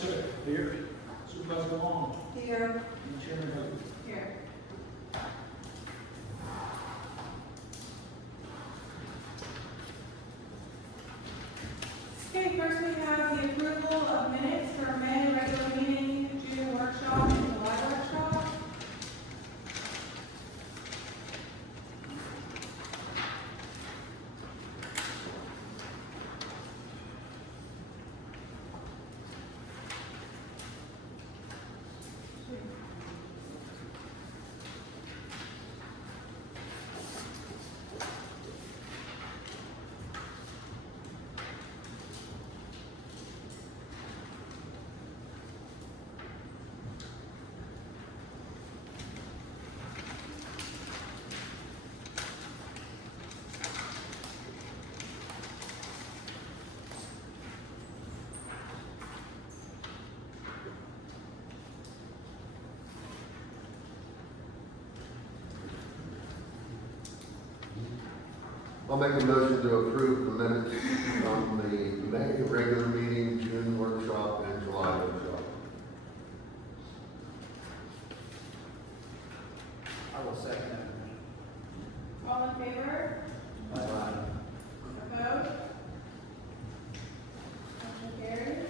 Supervisor Sick. Here. Supervisor Long. Here. And Chairman Hubbard. Here. Okay, first we have the approval of minutes for May regular meeting, June workshop, and July workshop. I'll make a motion to approve the minutes from the May regular meeting, June workshop, and July workshop. I will second that. All in favor? Aye. Opposed? Motion carries.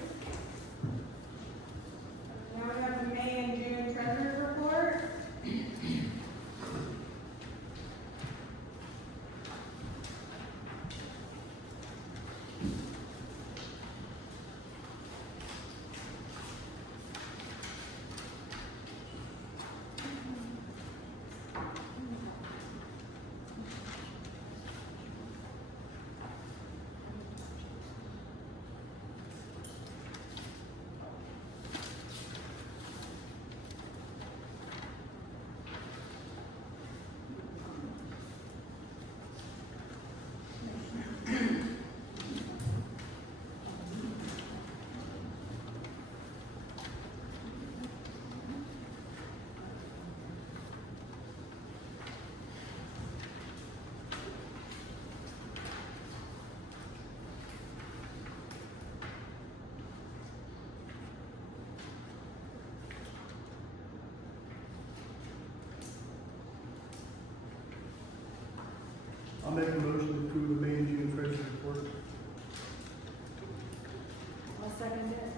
Now we have the May and June treasurer's report. I'll make a motion to approve the May and June treasurer's report. I'll second it.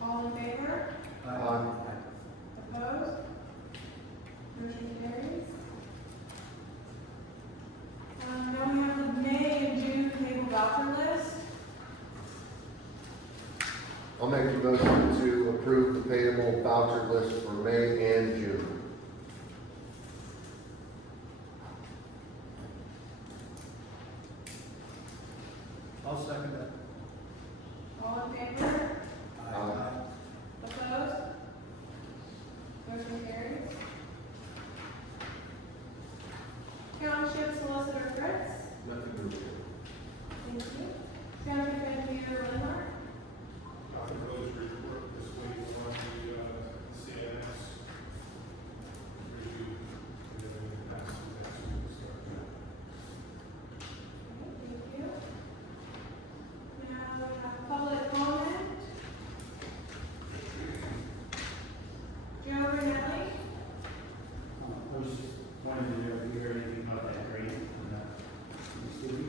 All in favor? Aye. Opposed? Motion carries. Now we have the May and June payable voucher list. I'll make a motion to approve the payable voucher list for May and June. I'll second that. All in favor? Aye. Opposed? Motion carries. Township Solicitor Fritz. Nothing to do. Thank you. Township Engineer Lennar. Proposed report this week on the CNS review. That's when we start. Thank you. Now we have public comment. Joe Renelli. I was just wondering if you heard anything about that grant from the city?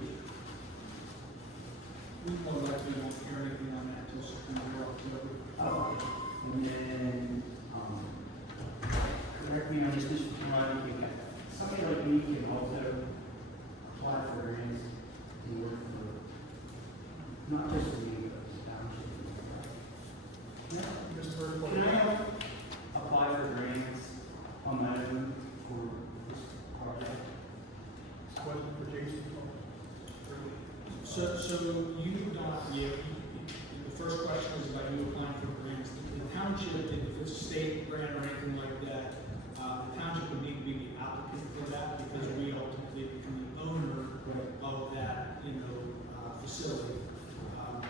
We most likely won't hear anything on that until September or October. Oh, and then, correct me on this, Mr. Kamani, somebody like me can also apply for grants and work for, not just for me, but the township. Mr. Can I apply for grants on my own for this project? Question for Jason. So you, the first question is about you applying for grants. The township, if it's a state grant or anything like that, the township would need to be the applicant for that because we ultimately become the owner of that, facility.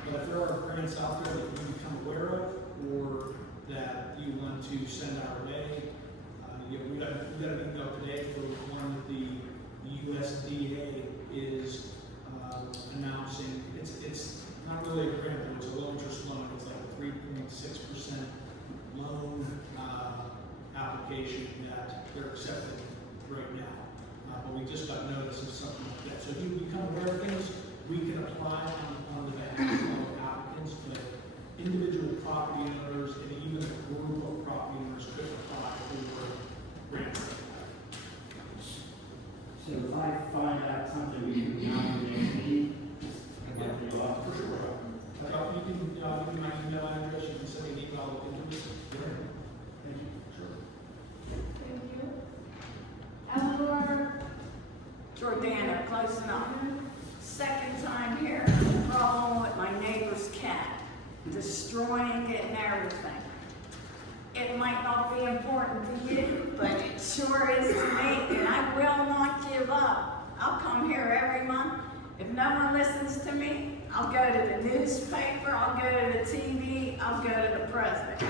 But if there are grants out there that you become aware of or that you want to send our way, we got an email today for one that the USDA is announcing. It's not really a grant, but it's a low interest loan. It's like a 3.5 right now. But we just got notice of something like that. So if you become aware of things, we can apply on the behalf of applicants, but individual property owners and even a group of property owners could apply for grant. So if I find out something we can do on the next meeting, I'd like to go off. For sure. You can, give me my email address, you can send me an email, I'll look into this. Thank you. Sure. Thank you. Eleanor? Jordana, close enough. Second time here, problem with my neighbor's cat, destroying it and everything. It might not be important to you, but it sure is to me, and I will not give up. I'll come here every month. If no one listens to me, I'll go to the newspaper, I'll go to the TV, I'll go to the president.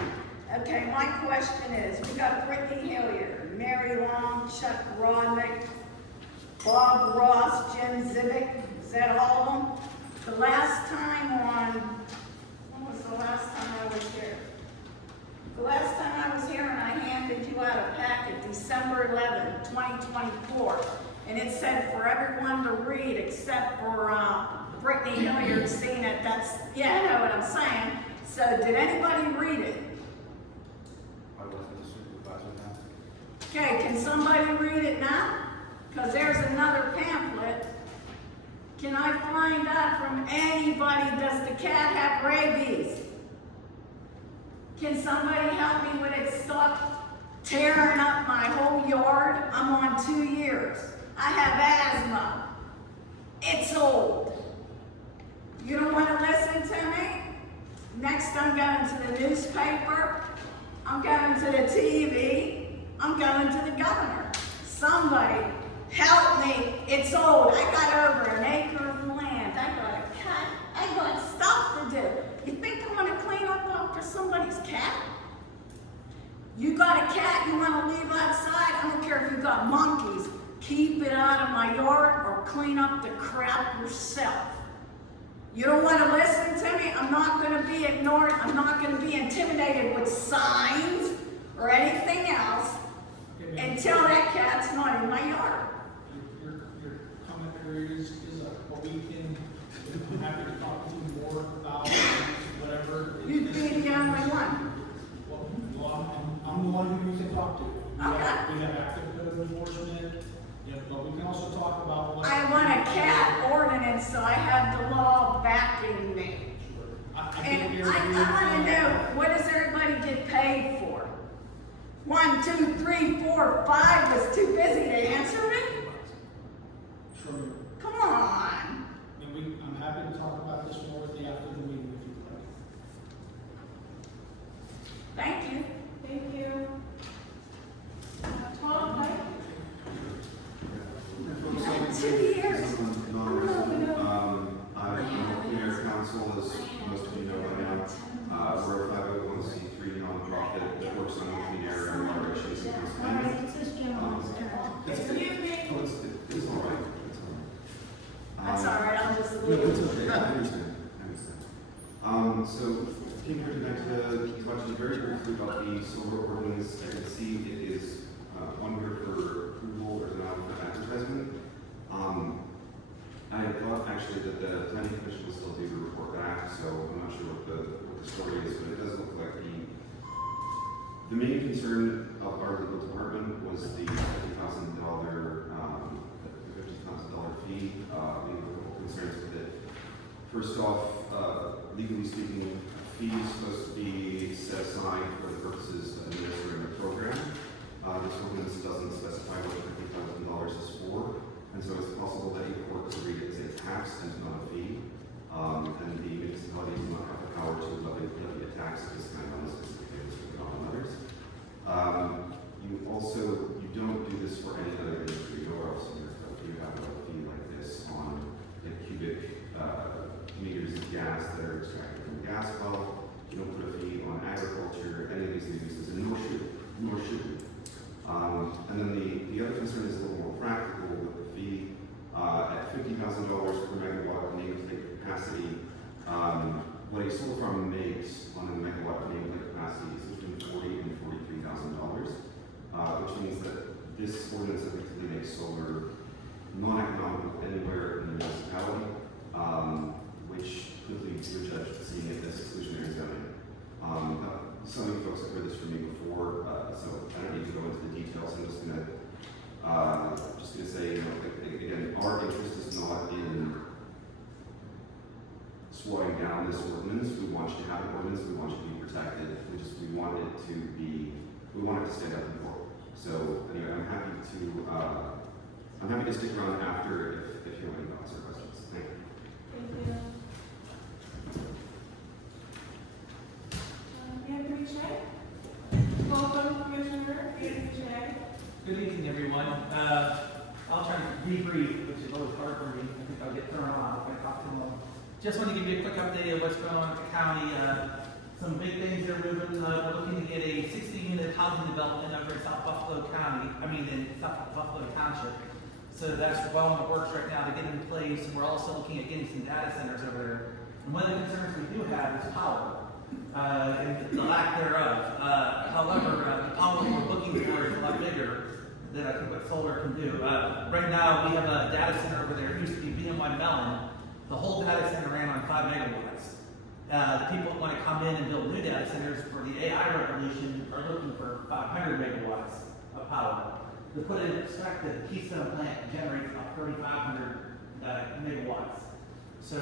Okay, my question is, we got Brittany Hilliard, Mary Long, Chuck Rodnick, Bob Ross, Jim Zivick, is that all of them? The last time when was the last time I was here? The last time I was here and I handed you out a packet, December 11, 2024, and it said for everyone to read except for Brittany Hilliard seeing it, yeah, I know what I'm saying. So did anybody read it? I wasn't the supervisor now. Okay, can somebody read it now? Because there's another pamphlet. Can I find out from anybody, does the cat have rabies? Can somebody help me when it stopped tearing up my whole yard? I'm on 2 years. I have asthma. It's old. You don't want to listen to me? Next I'm going to the newspaper. I'm going to the TV. I'm going to the governor. Somebody help me. It's old. I got over an acre of land. I got a cat. I got stuff to do. You think I want to clean up after somebody's cat? You got a cat you want to leave outside? I don't care if you got monkeys. Keep it out of my yard or clean up the crap yourself. You don't want to listen to me? I'm not going to be ignored. I'm not going to be intimidated with signs or anything else until that cat's not in my yard. Your comment period is what we can, I'm happy to talk to you more about whatever. You'd be the only one. Well, I'm the one who you can talk to. Okay. We have active code enforcement, but we can also talk about what. I want a cat ordinance, so I have the law backing me. And I want to know, what does everybody get paid for? 1, 2, 3, 4, 5 was too busy to answer me? Sure. Come on. And I'm happy to talk about this more with you after the meeting if you'd like. Thank you. Thank you. Tom, Mike? 2 years. I'm a mayor council, as most of you know by now. We're a 501c3 nonprofit that works on clean air and water issues in Pennsylvania. Excuse me? It's all right. That's all right, I'll just No, leave. it's okay. I understand. So, came here tonight to talk to you very briefly about the solar ordinance. I can see it is one here for approval or not for advertisement. I thought actually that the planning commission will still do the report back, so I'm not sure what the story is, but it does look like the main concern of our legal department was the $50,000 fee. We have a couple concerns with it. First off, legally speaking, a fee is supposed to be set aside for the purposes of administering the program. This ordinance doesn't specify what $50,000 is for, and so it's possible that a court could read it as a tax and not a fee. And the municipality does not have the power to levy a tax of this kind on specific things but not on others. You don't do this for any other industry or else you have a fee like this on the cubic meters of gas that are extracted from a gas well. You don't put a fee on agriculture, any of these uses, and nor should you. And then the other concern is a little more practical with the fee. At $50,000 per megawatt nameplate capacity, what a solar farm makes on a megawatt nameplate capacity is between $40,000 and $43,000, which means that this ordinance, I think, simply make solar non-economical anywhere in the municipality, which quickly we're judged seeing it as exclusionary zoning. Some of you folks have heard this from me before, so I don't need to go into the details. I'm just gonna say, you know, again, our interest is not in slowing down this ordinance. We want you to have an ordinance. We want you to be protected. We want it to stand up in court. So anyway, I'm happy to stick around after if you have any thoughts or questions. Thank you. Thank you. Anthony Shea? Welcome, Commissioner Anthony Shea. Good evening, everyone. I'll try to be brief, which is always hard for me. I think I'll get thrown off if I talk too long. Just want to give you a quick update of what's going on at the county. Some big things are moving. We're looking to get a 60-unit housing development over in South Buffalo Township. So that's well in the works right now to get in place. And we're also looking at getting some data centers over there. And one of the concerns we do have is power. And the lack thereof. However, the power we're looking for is a lot bigger than I think what solar can do. Right now, we have a data center over there. It used to be BNY Mellon. The whole data center ran on 5 megawatts. The people that want to come in and build new data centers for the AI revolution are looking for 500 megawatts of power. To put it in perspective, the Keystone plant generates about 3,500 megawatts. So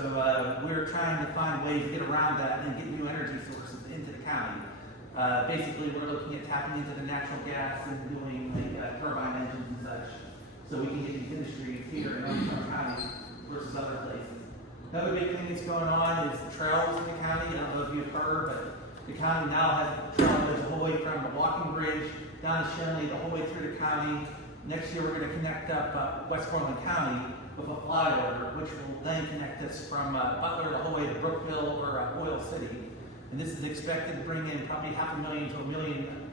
we're trying to find ways to get around that and get new energy sources into the county. Basically, we're looking at tapping into the natural gas and doing the turbine engines and such, so we can get these industries here in Armstrong County versus other places. Another big thing that's going on is the trails in the county. I don't know if you've heard, but the county now has a trail that goes the whole way from the walking bridge down to Shenley, the whole way through the county. Next year, we're going to connect up Westmoreland County with a flyover, which will then connect us from Butler the whole way to Brookville or Oil City. And this is expected to bring in probably 500,000 to 1 million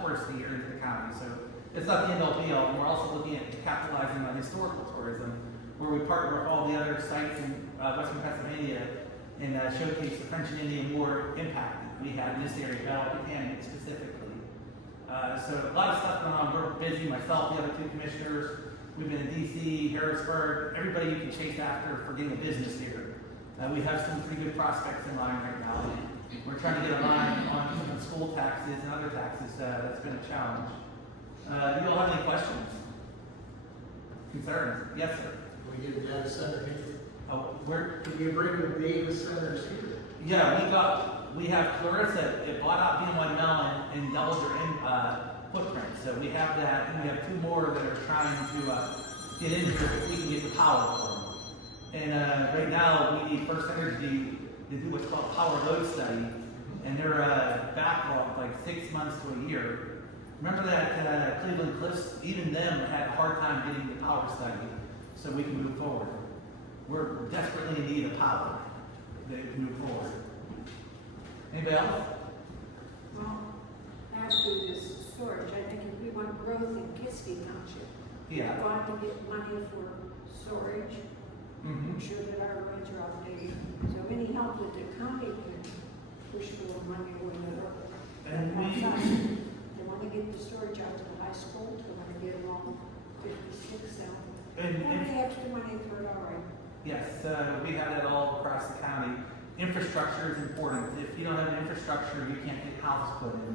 tourists a year into the county. So it's not the end all be all. And we're also looking at capitalizing on historical tourism, where we partner with all the other sites in Western Pennsylvania and showcase the French and Indian War impact that we have in this area, Buchanan specifically. So a lot of stuff going on. We're busy, myself, the other 2 commissioners. We've been in DC, Harrisburg, everybody you can chase after for getting a business here. We have some pretty good prospects in line right now. We're trying to get a line on some of the school taxes and other taxes. That's been a challenge. Do you all have any questions? Concerns? Yes, sir. We get a data center here. Oh, where? Can you bring the data centers here? Yeah, we have Clarissa. It bought out BNY Mellon and doubled their footprint. So we have that, and we have 2 more that are trying to get in here if we can get the power for them. And right now, we need First Energy to do what's called power load study, and they're backlogged like 6 months to a year. Remember that Cleveland Cliffs, even them had a hard time getting the power study, so we can move forward. We're desperately in need of power to move forward. Anybody else? Well, as to this storage, I think if we want growth in Kiski Township, Yeah. we're going to get money for storage, Mm-hmm. make sure that our roads are updated. So any help that the county can push for money when And they want to get the storage out to the high school, they want to get along 56 out. And Any extra money for it, all right. yes, we have that all across the county. Infrastructure is important. If you don't have an infrastructure, you can't get houses put in.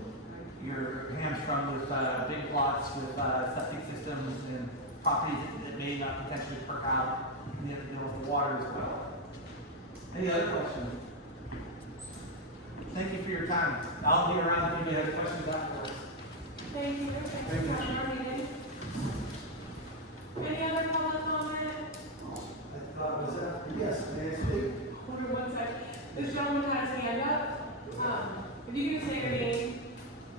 You're hamstrung with big plots with septic systems and properties that may not potentially perk out. You have to deal with the water as well. Any other questions? Thank you for your time. I'll be around if anybody has questions afterwards. Thank you. Thanks for coming our meeting. Any other public comment? I thought it was after, yes, may I speak? Hold on 1 second. This gentleman has his hand up. If you can say your name.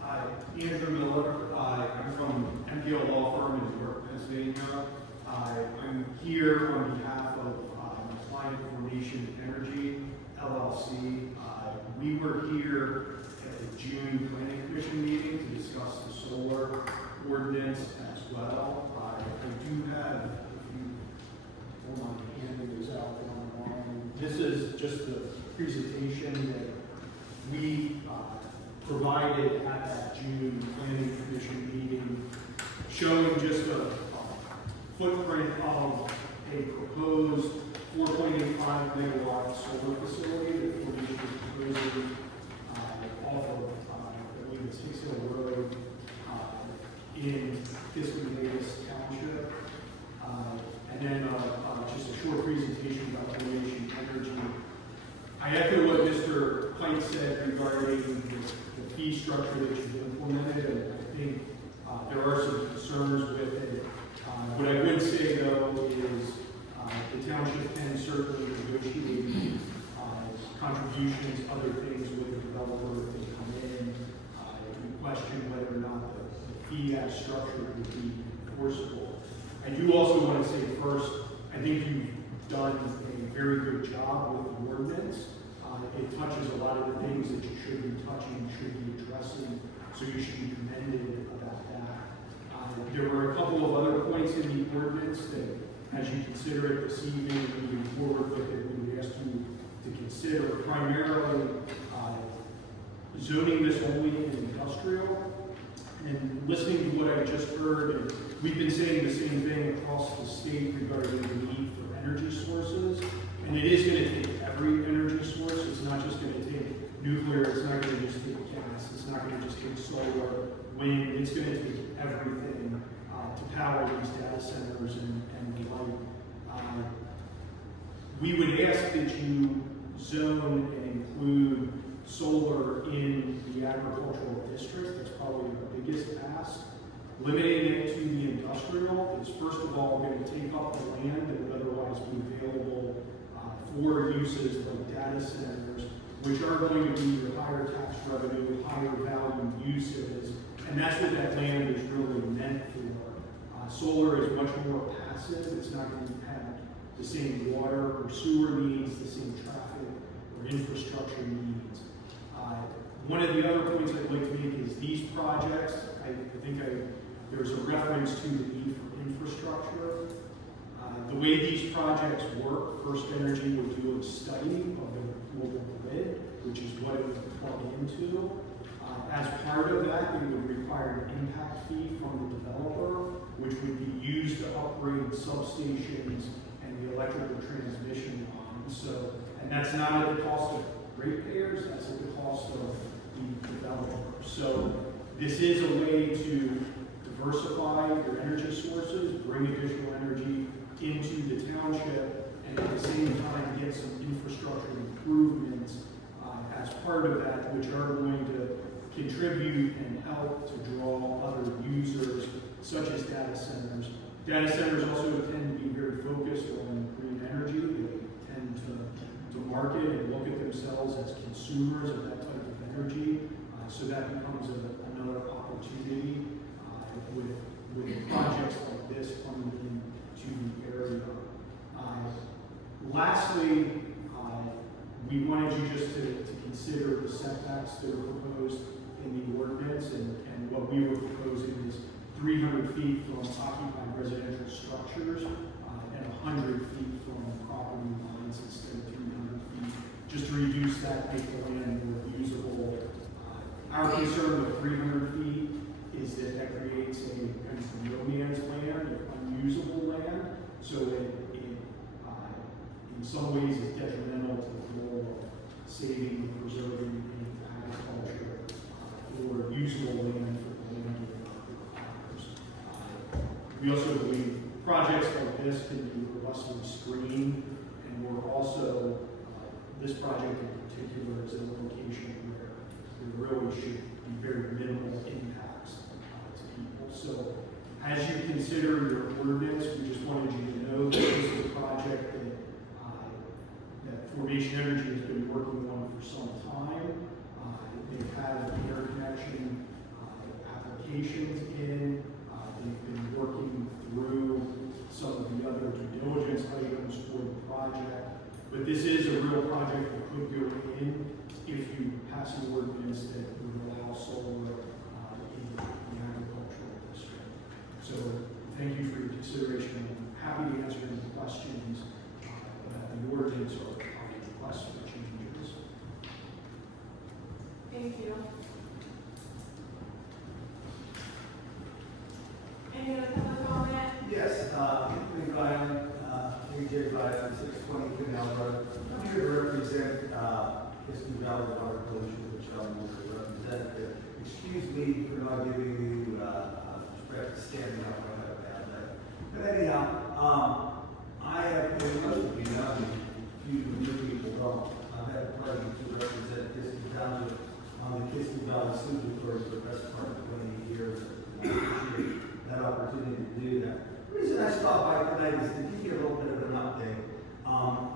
Hi, Andrew Miller. I'm from MPO Law Firm in Newark, Pennsylvania. I'm here on behalf of my client Formation Energy, LLC. We were here at the June Planning Commission meeting to discuss the solar ordinance as well. I do have, if you hold on, handing this out online. This is just the presentation that we provided at that June Planning Commission meeting, showing just a footprint of a proposed 4.85 megawatt solar facility that will be proposing off of, I believe it's Hicksville Road in Kiski Township. And then just a short presentation about Donation Energy. I echo what Mr. Pike said regarding the fee structure that you've implemented, and I think there are some concerns with it. What I would say, though, is the township can certainly negotiate contributions, other things with the developer if they come in. You question whether or not the fee as structured would be enforceable. I do also want to say first, I think you've done a very good job with the ordinance. It touches a lot of the things that you should be touching, should be addressing, so you should be commended about that. There were a couple of other points in the ordinance that, as you consider it this evening, moving forward with it, we would ask you to consider primarily zoning this only in industrial. And listening to what I just heard, and we've been saying the same thing across the state regarding the need for energy sources. And it is going to take every energy source. It's not just going to take nuclear. It's not going to just take gas. It's not going to just take solar, wind. It's going to take everything to power these data centers and the like. We would ask that you zone and include solar in the agricultural district. That's probably the biggest ask. Limiting it to the industrial is, first of all, going to take up the land that would otherwise be available for uses like data centers, which are going to be your higher tax revenue, higher value uses, and that's what that land is really meant for. Solar is much more passive. It's not going to have the same water or sewer needs, the same traffic or infrastructure needs. One of the other points I'd like to make is these projects, I think there's a reference to the need for infrastructure. The way these projects work, First Energy would do a study of the global grid, which is what it would plug into. As part of that, we would require an impact fee from the developer, which would be used to upgrade substations and the electrical transmission lines. So, and that's not at the cost of ratepayers, that's at the cost of the developer. So this is a way to diversify your energy sources, bring additional energy into the township, and at the same time get some infrastructure improvements as part of that, which are going to contribute and help to draw other users, such as data centers. Data centers also tend to be very focused on green energy. They tend to market and look at themselves as consumers of that type of energy. So that becomes another opportunity with projects like this coming into the area. Lastly, we wanted you just to consider the setbacks that are proposed in the ordinance, and what we were proposing is 300 feet from occupied residential structures and 100 feet from property lines instead of 300 feet, just to reduce that, make the land more usable. Our concern with 300 feet is that creates a kind of no man's land, or unusable land, so it in some ways is detrimental to the goal of saving and preserving agriculture or usable land for the landowner requires. We also believe projects like this can be robustly screened, and we're also, this project in particular is in a location where there really should be very minimal impacts to people. So as you consider your ordinance, we just wanted you to know that this is a project that Formation Energy has been working on for some time. They've had interconnection applications in. They've been working through some of the other due diligence items for the project. But this is a real project that could go in if you pass an ordinance that would allow solar in the agricultural district. So thank you for your consideration. I'm happy to answer any questions about the ordinance or requests for changes. Thank you. Any other public comment? Yes, Kiski Valley Water Pollution, which I'm the representative. Excuse me for not giving you, respect standing up right up down there. But anyhow, I have, most of you know, few new people don't. I've had the pleasure to represent Kiski Township on the Kiski Valley School Authority for the best part of 20 years. And I appreciate that opportunity to do that. The reason I stopped by tonight is to give you a little bit of an update.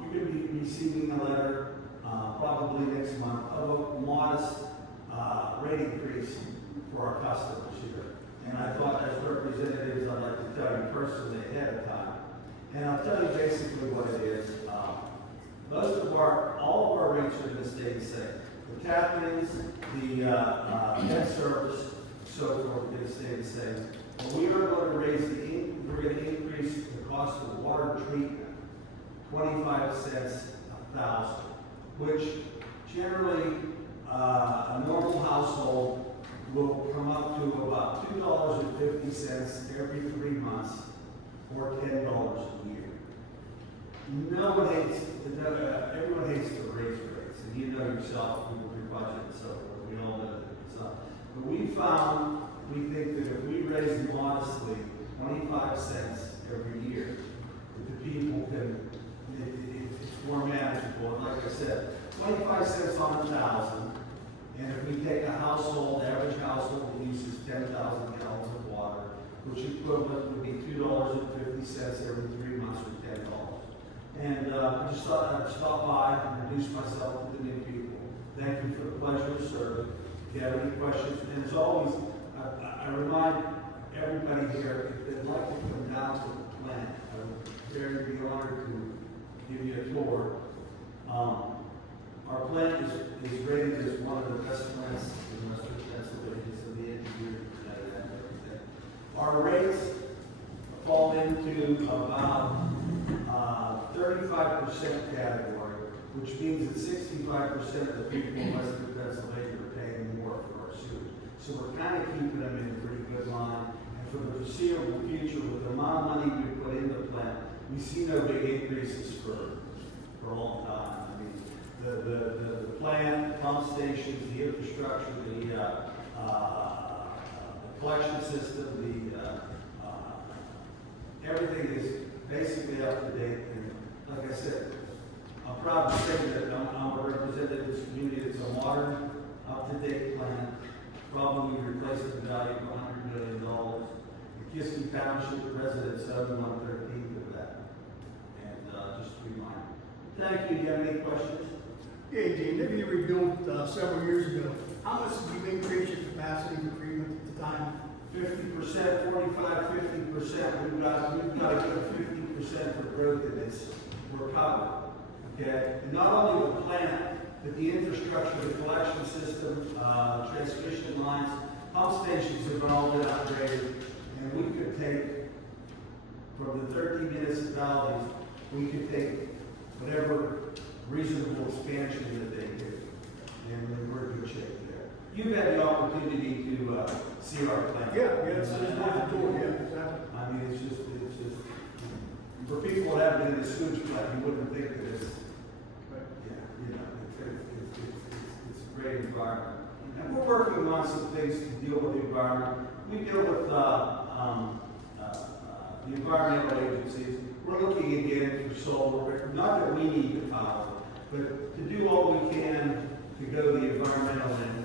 You're going to be receiving a letter, probably next month, of a modest rate increase for our customers here. And I thought as representatives, I'd like to tell you personally ahead of time. And I'll tell you basically what it is. All of our rates are going to stay the same. The tap-ins, the debt service, so forth, are going to stay the same. But we are going to we're going to increase the cost of water treatment 25 cents a thousand, which generally a normal household will come up to about $2.50 every 3 months, or $10 a year. Everyone hates to raise rates, and you know yourself with your budget and so forth. We all know that. So, but we think that if we raise modestly 25 cents every year, that the people can, it's more manageable. And like I said, 25 cents on 1,000, and if we take a household, average household that uses 10,000 gallons of water, which equivalent would be $2.50 every 3 months or $10. And I just thought I'd stop by and introduce myself to the new people. Thank you for the pleasure of serving. If you have any questions, and as always, I remind everybody here, if they'd like to come down to the plant, I would very be honored to give you a tour. Our plant is rated as one of the best plants in Western Pennsylvania, so the engineers know that and everything. Our rates fall into about 35% category, which means that 65% of the people in Western Pennsylvania are paying more for our sewage. So we're kind of keeping them in a pretty good line. And for the foreseeable future, with the amount of money we put in the plant, we see no big increases for a long time. I mean, the plant, pump stations, the infrastructure, the collection system, everything is basically up to date. And like I said, I'm proud to say that I'm a representative of this community. It's a modern, up-to-date plant, probably replacement value of $100 million. The Kiski Township residents own 1/13 of that. And just a reminder. Thank you. Do you have any questions? Hey, Dean, maybe you rebuilt several years ago. How much did you increase your capacity for treatment at the time? 50%, 45, 50%. We've got a good 50% for growth in this. We're covered. Okay? And not only the plant, but the infrastructure, the collection system, transmission lines, pump stations have all been upgraded. And we could take, from the 13 municipalities, we could take whatever reasonable expansion that they do. And we're in good shape there. You've had the opportunity to see our plant. Yeah, it's not the tour, yeah, exactly. I mean, it's just, for people that haven't been in the sewage plant, you wouldn't think that it's, it's a great environment. And we're working on some things to deal with the environment. We deal with the environmental agencies. We're looking again for solar, not that we need the power, but to do all we can to go the environmental end.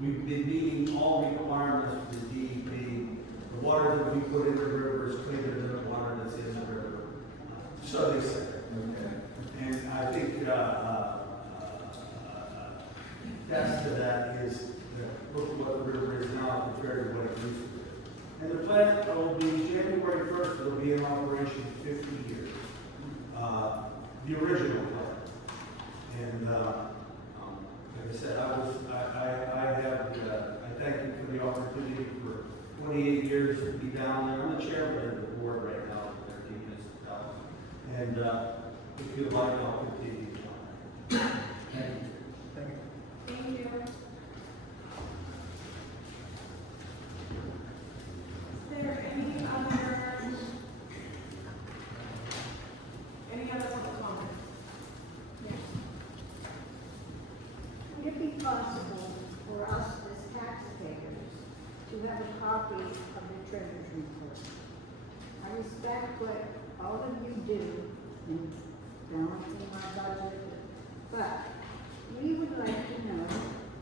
We've been meeting all requirements for the DEP. The water that we put in the river is cleaner than the water that's in the river. So they say. Okay. And I think test to that is look what the river is now compared to what it used to be. And the plant will be January 1st, it'll be in operation 50 years. The original plant. And like I said, I thank you for the opportunity for 28 years to be down there. I'm the chairman of the board right now for 13 municipalities. And if you'd like, I'll continue. Thank you. Thank you. Is there any other public comment? you have a copy of the treasurer's report. I respect what all of you do in balancing our budget, but we would like to know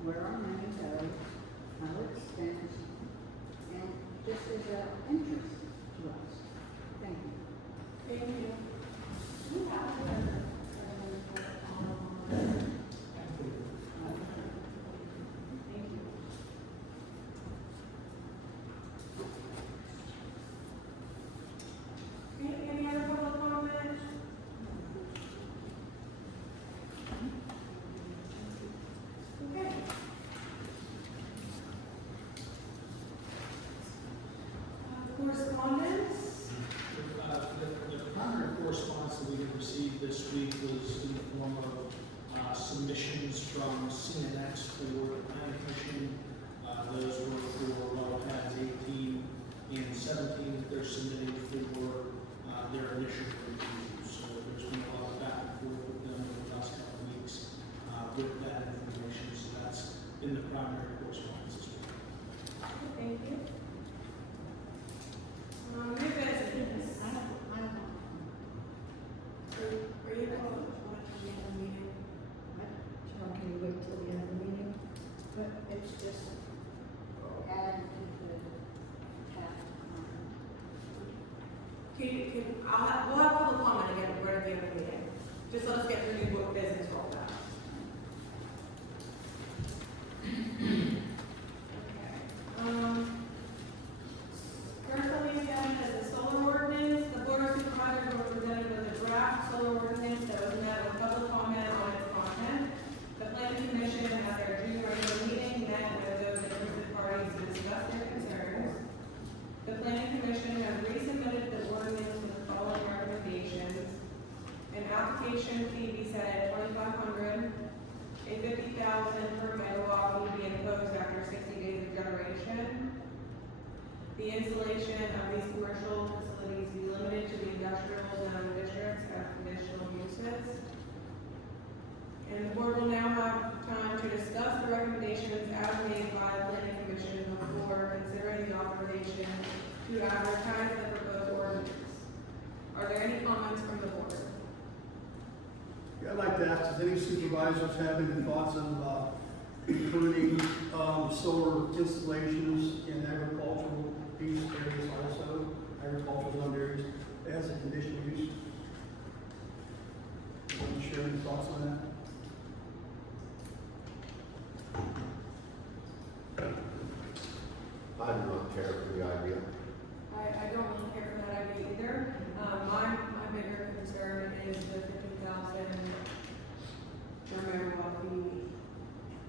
where our money goes, how it's spent, and just as an interest to us. Thank you. Thank you. Any other public comment? Okay. Correspondence? The primary correspondence that we have received this week was in the form of submissions from CNX for the planning commission. Those were for well pads 18 and 17 that they're submitting for their initial review. So there's been a lot of back and forth with them over the last couple of weeks with that information. So that's in the primary correspondence this week. Thank you. New business. Are you going to meeting? John, can you wait till the end of the meeting? But it's just add to the task. We'll have public comment again, we're at the end of the meeting. Just let us get through new book business real fast. Okay. First on the agenda is the solar ordinance. The board of supervisors were presented with a draft solar ordinance that was met with public comment on its content. The planning commission at their June regular meeting met with those interested parties to discuss their concerns. The planning commission has resubmitted the ordinance with the following recommendations. An application fee be set at $2,500, a $50,000 per megawatt fee be imposed after 60 days of generation. The installation of these commercial facilities be limited to the industrial zone districts as conditional uses. And the board will now have time to discuss the recommendations as made by the planning commission before considering the authorization to advertise the proposed ordinance. Are there any comments from the board? Yeah, I'd like to ask, does any supervisors have any thoughts on including solar installations in agricultural use areas also, agricultural zone areas, as a conditional use? Want to share any thoughts on that? I do not care for the idea. I don't really care for that idea either. My bigger concern is the 50,000 per megawatt fee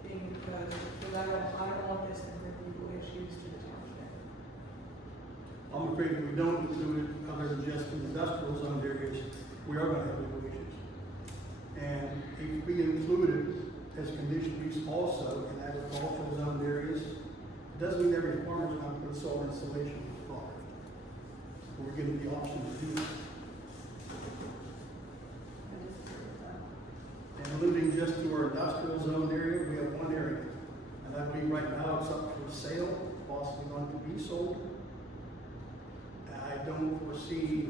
being imposed, because I don't want this to bring legal issues to the township. I'm afraid if we don't include it other than just in industrial zone areas, we are going to have legal issues. And if we include it as conditional use also in agricultural zone areas, it doesn't mean every farmer is going to put a solar installation on his property. We're given the option to do that. And limiting just to our industrial zone area, we have one area. And I believe right now it's up for sale, possibly going to be sold. I don't foresee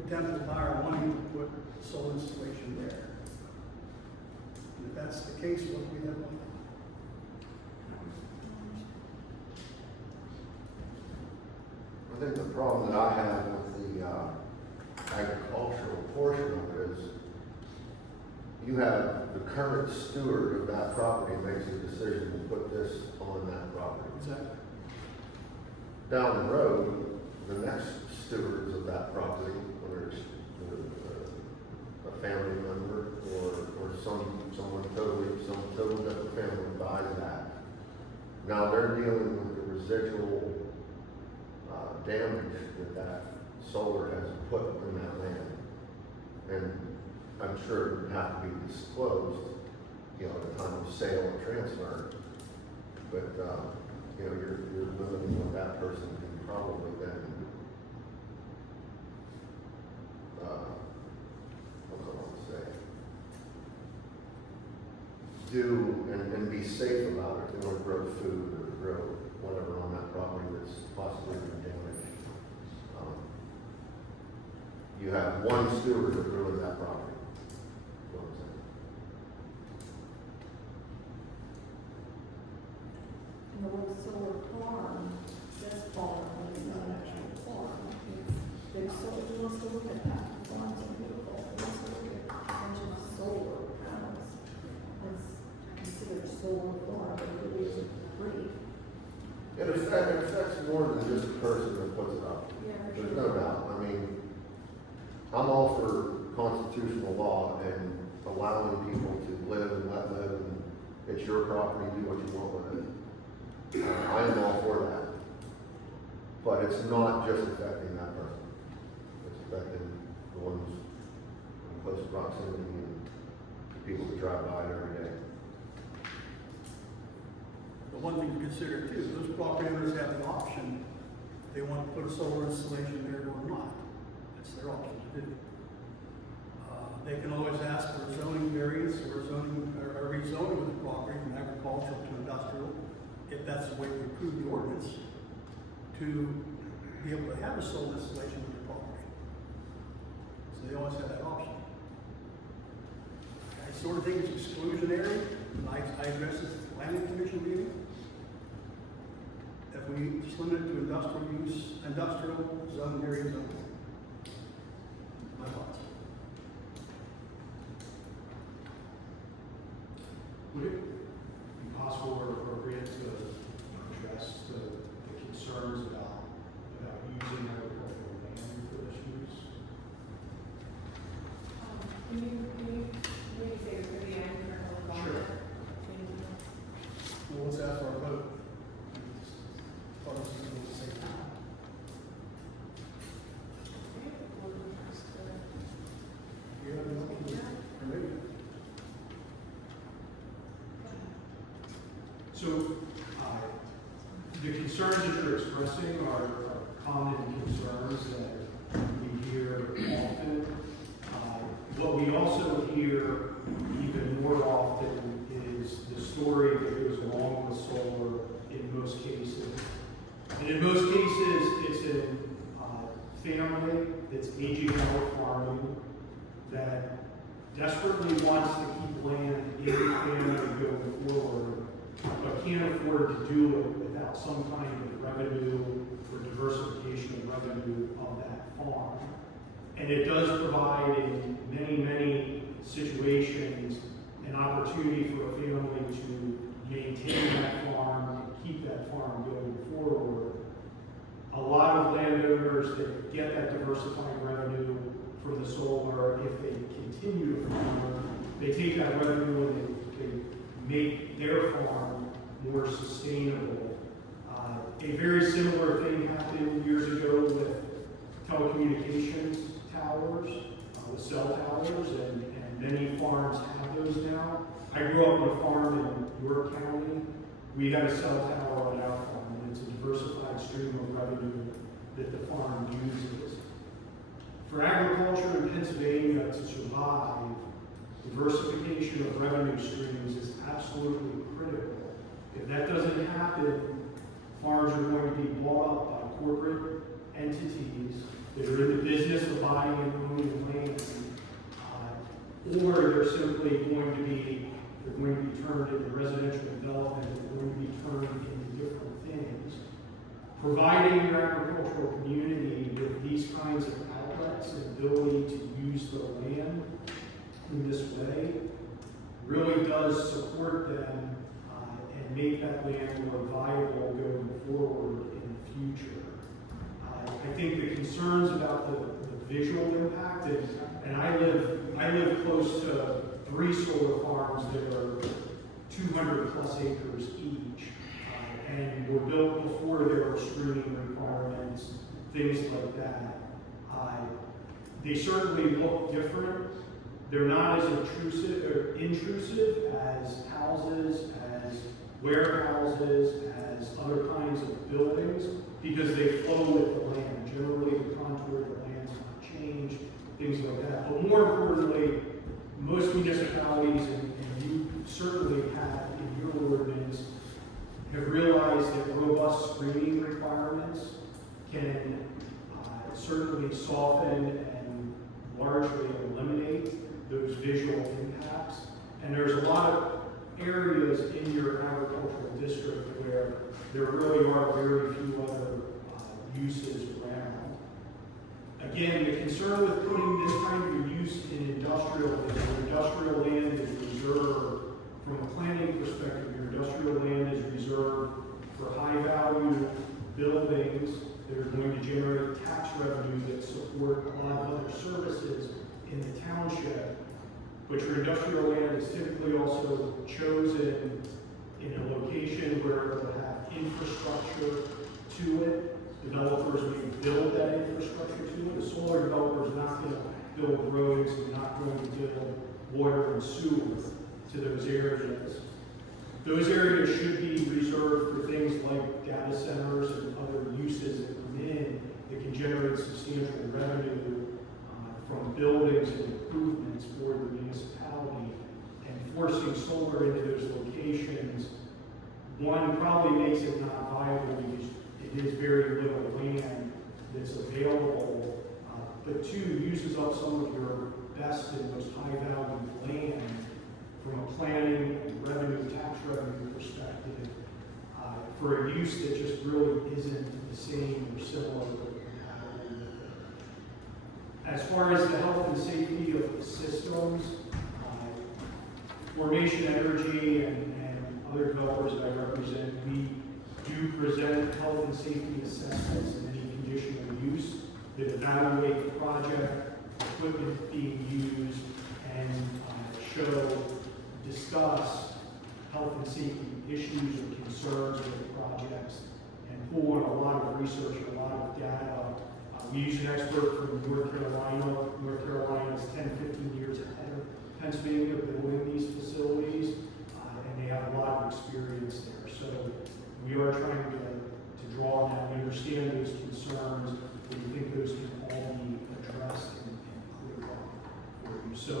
potential buyer wanting to put solar installation there. And if that's the case, what do we have on? I think the problem that I have with the agricultural portion of it is you have the current steward of that property makes a decision to put this on that property. Exactly. Down the road, the next stewards of that property, whether it's a family member or some total different family buys that. Now they're dealing with the residual damage that solar has put in that land. And I'm sure it would have to be disclosed, at the time of sale or transfer. But, you're limiting what that person can probably then, what do I want to say? Do and be be safe about it. They want to grow food or grow whatever on that property that's possibly been damaged. You have one steward that ruined that property. That's what I'm saying. And the word solar farm, that's farm, it's not an actual farm. There's so, who wants to look at that? Farms are beautiful, who wants to look at a bunch of solar panels? That's considered solar farm, but it really isn't pretty. It affects more than just the person that puts it up. Yeah, for There's sure. no doubt. I mean, I'm all for constitutional law and allowing people to live and let live, and it's your property, do what you want with it. I am all for that. But it's not just affecting that person. It's affecting the ones in close proximity and the people that drive by it every day. The one thing to consider too, those property owners have the option, they want to put a solar installation there or not. That's their option to do. They can always ask for a zoning variance or zoning, or rezoning of the property from agricultural to industrial, if that's the way we approve the ordinance, to be able to have a solar installation on their property. So they always have that option. I sort of think it's exclusionary, and I addressed this at the planning commission meeting. If we just limit it to industrial use, industrial zone areas only. My thoughts. Would it be possible or appropriate to address the concerns about using agricultural land for this use? Can you maybe say it for the end for a little Sure. longer? Well, let's ask for a vote. Thought this was a little safe. You have any options? Or maybe. So, the concerns that you're expressing are common concerns that we hear often. What we also hear even more often is the story that goes along with solar in most cases. And in most cases, it's a family that's aging out farming that desperately wants to keep land in the family going forward, but can't afford to do it without some kind of revenue or diversification of revenue of that farm. And it does provide in many, many situations an opportunity for a family to maintain that farm and keep that farm going forward. A lot of landowners that get that diversifying revenue from the solar, if they continue to farm, they take that revenue and they make their farm more sustainable. A very similar thing happened years ago with telecommunications towers, with cell towers, and many farms have those now. I grew up on a farm in York County. We had a cell tower on our farm, and it's a diversified stream of revenue that the farm uses. For agriculture in Pennsylvania to survive, diversification of revenue streams is absolutely critical. If that doesn't happen, farms are going to be bought up by corporate entities that are in the business of buying and owning land, or they're simply going to be turned into residential development, they're going to be turned into different things. Providing your agricultural community with these kinds of outlets and ability to use the land in this way really does support them and make that land more viable going forward in the future. I think the concerns about the visual impact, and I live close to 3 solar farms that are 200 plus acres each, and were built before there were screening requirements, things like that. They certainly look different. They're not as intrusive as houses, as warehouses, as other kinds of buildings, because they flow with the land. Generally, the contour of the land's not changed, things like that. But more importantly, most municipalities, and you certainly have in your ordinance have realized that robust screening requirements can certainly soften and largely eliminate those visual impacts. And there's a lot of areas in your agricultural district where there really are very few other uses around. Again, the concern with putting this kind of use in industrial is that industrial land is reserved, from a planning perspective, your industrial land is reserved for high-value buildings that are going to generate tax revenue that support a lot of other services in the township. But your industrial land is typically also chosen in a location where it will have infrastructure to it. Developers may build that infrastructure to it. A solar developer is not going to build roads and not going to build water and sewer to those areas. Those areas should be reserved for things like data centers and other uses that come in that can generate substantial revenue from buildings and improvements for the municipality. And forcing solar into those locations, one, probably makes it not viable because it is very little land that's available, but two, uses up some of your best and most high-value land from a planning and revenue, tax revenue perspective, for a use that just really isn't the same or similar to what you have. As far as the health and safety of the systems, Formation Energy and other developers that I represent, we do present health and safety assessments in any conditional use that evaluate the project, equipment being used, and discuss health and safety issues and concerns with the projects, and pull in a lot of research and a lot of data. We use an expert from North Carolina. North Carolina is 10, 15 years ahead of Pennsylvania building these facilities, and they have a lot of experience there. So we are trying to draw on that. We understand those concerns, and we think those can all be addressed and cleared up for you. So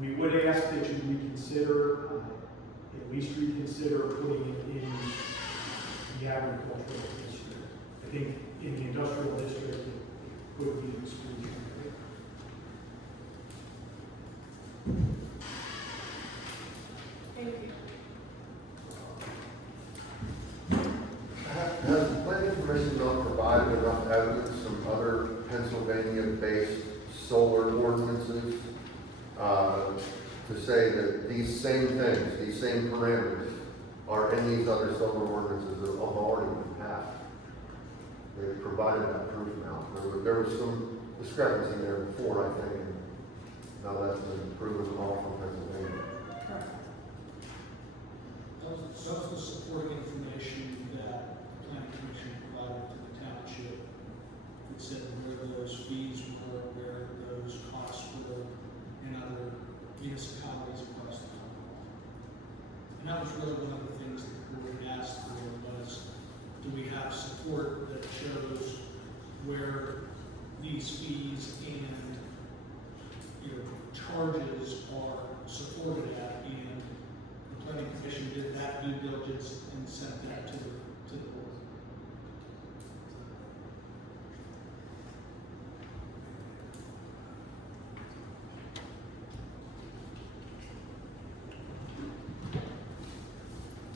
we would ask that you reconsider, at least reconsider putting it in the agricultural district. I think in the industrial district, it could be exclusionary. Thank you. Has the planning commission not provided enough evidence from other Pennsylvania-based solar ordinances to say that these same things, these same parameters, are in these other solar ordinances that have already been passed? They've provided that proof now. There was some discrepancy there before, I think, and now that's been proven all from Pennsylvania. That was the supporting information that the planning commission provided to the township. It said where those fees were, where those costs were in other municipalities across the Commonwealth. And that was really one of the things that the board asked for was, do we have support that shows where these fees and charges are supported at, and the planning commission did that due diligence and sent that to the board.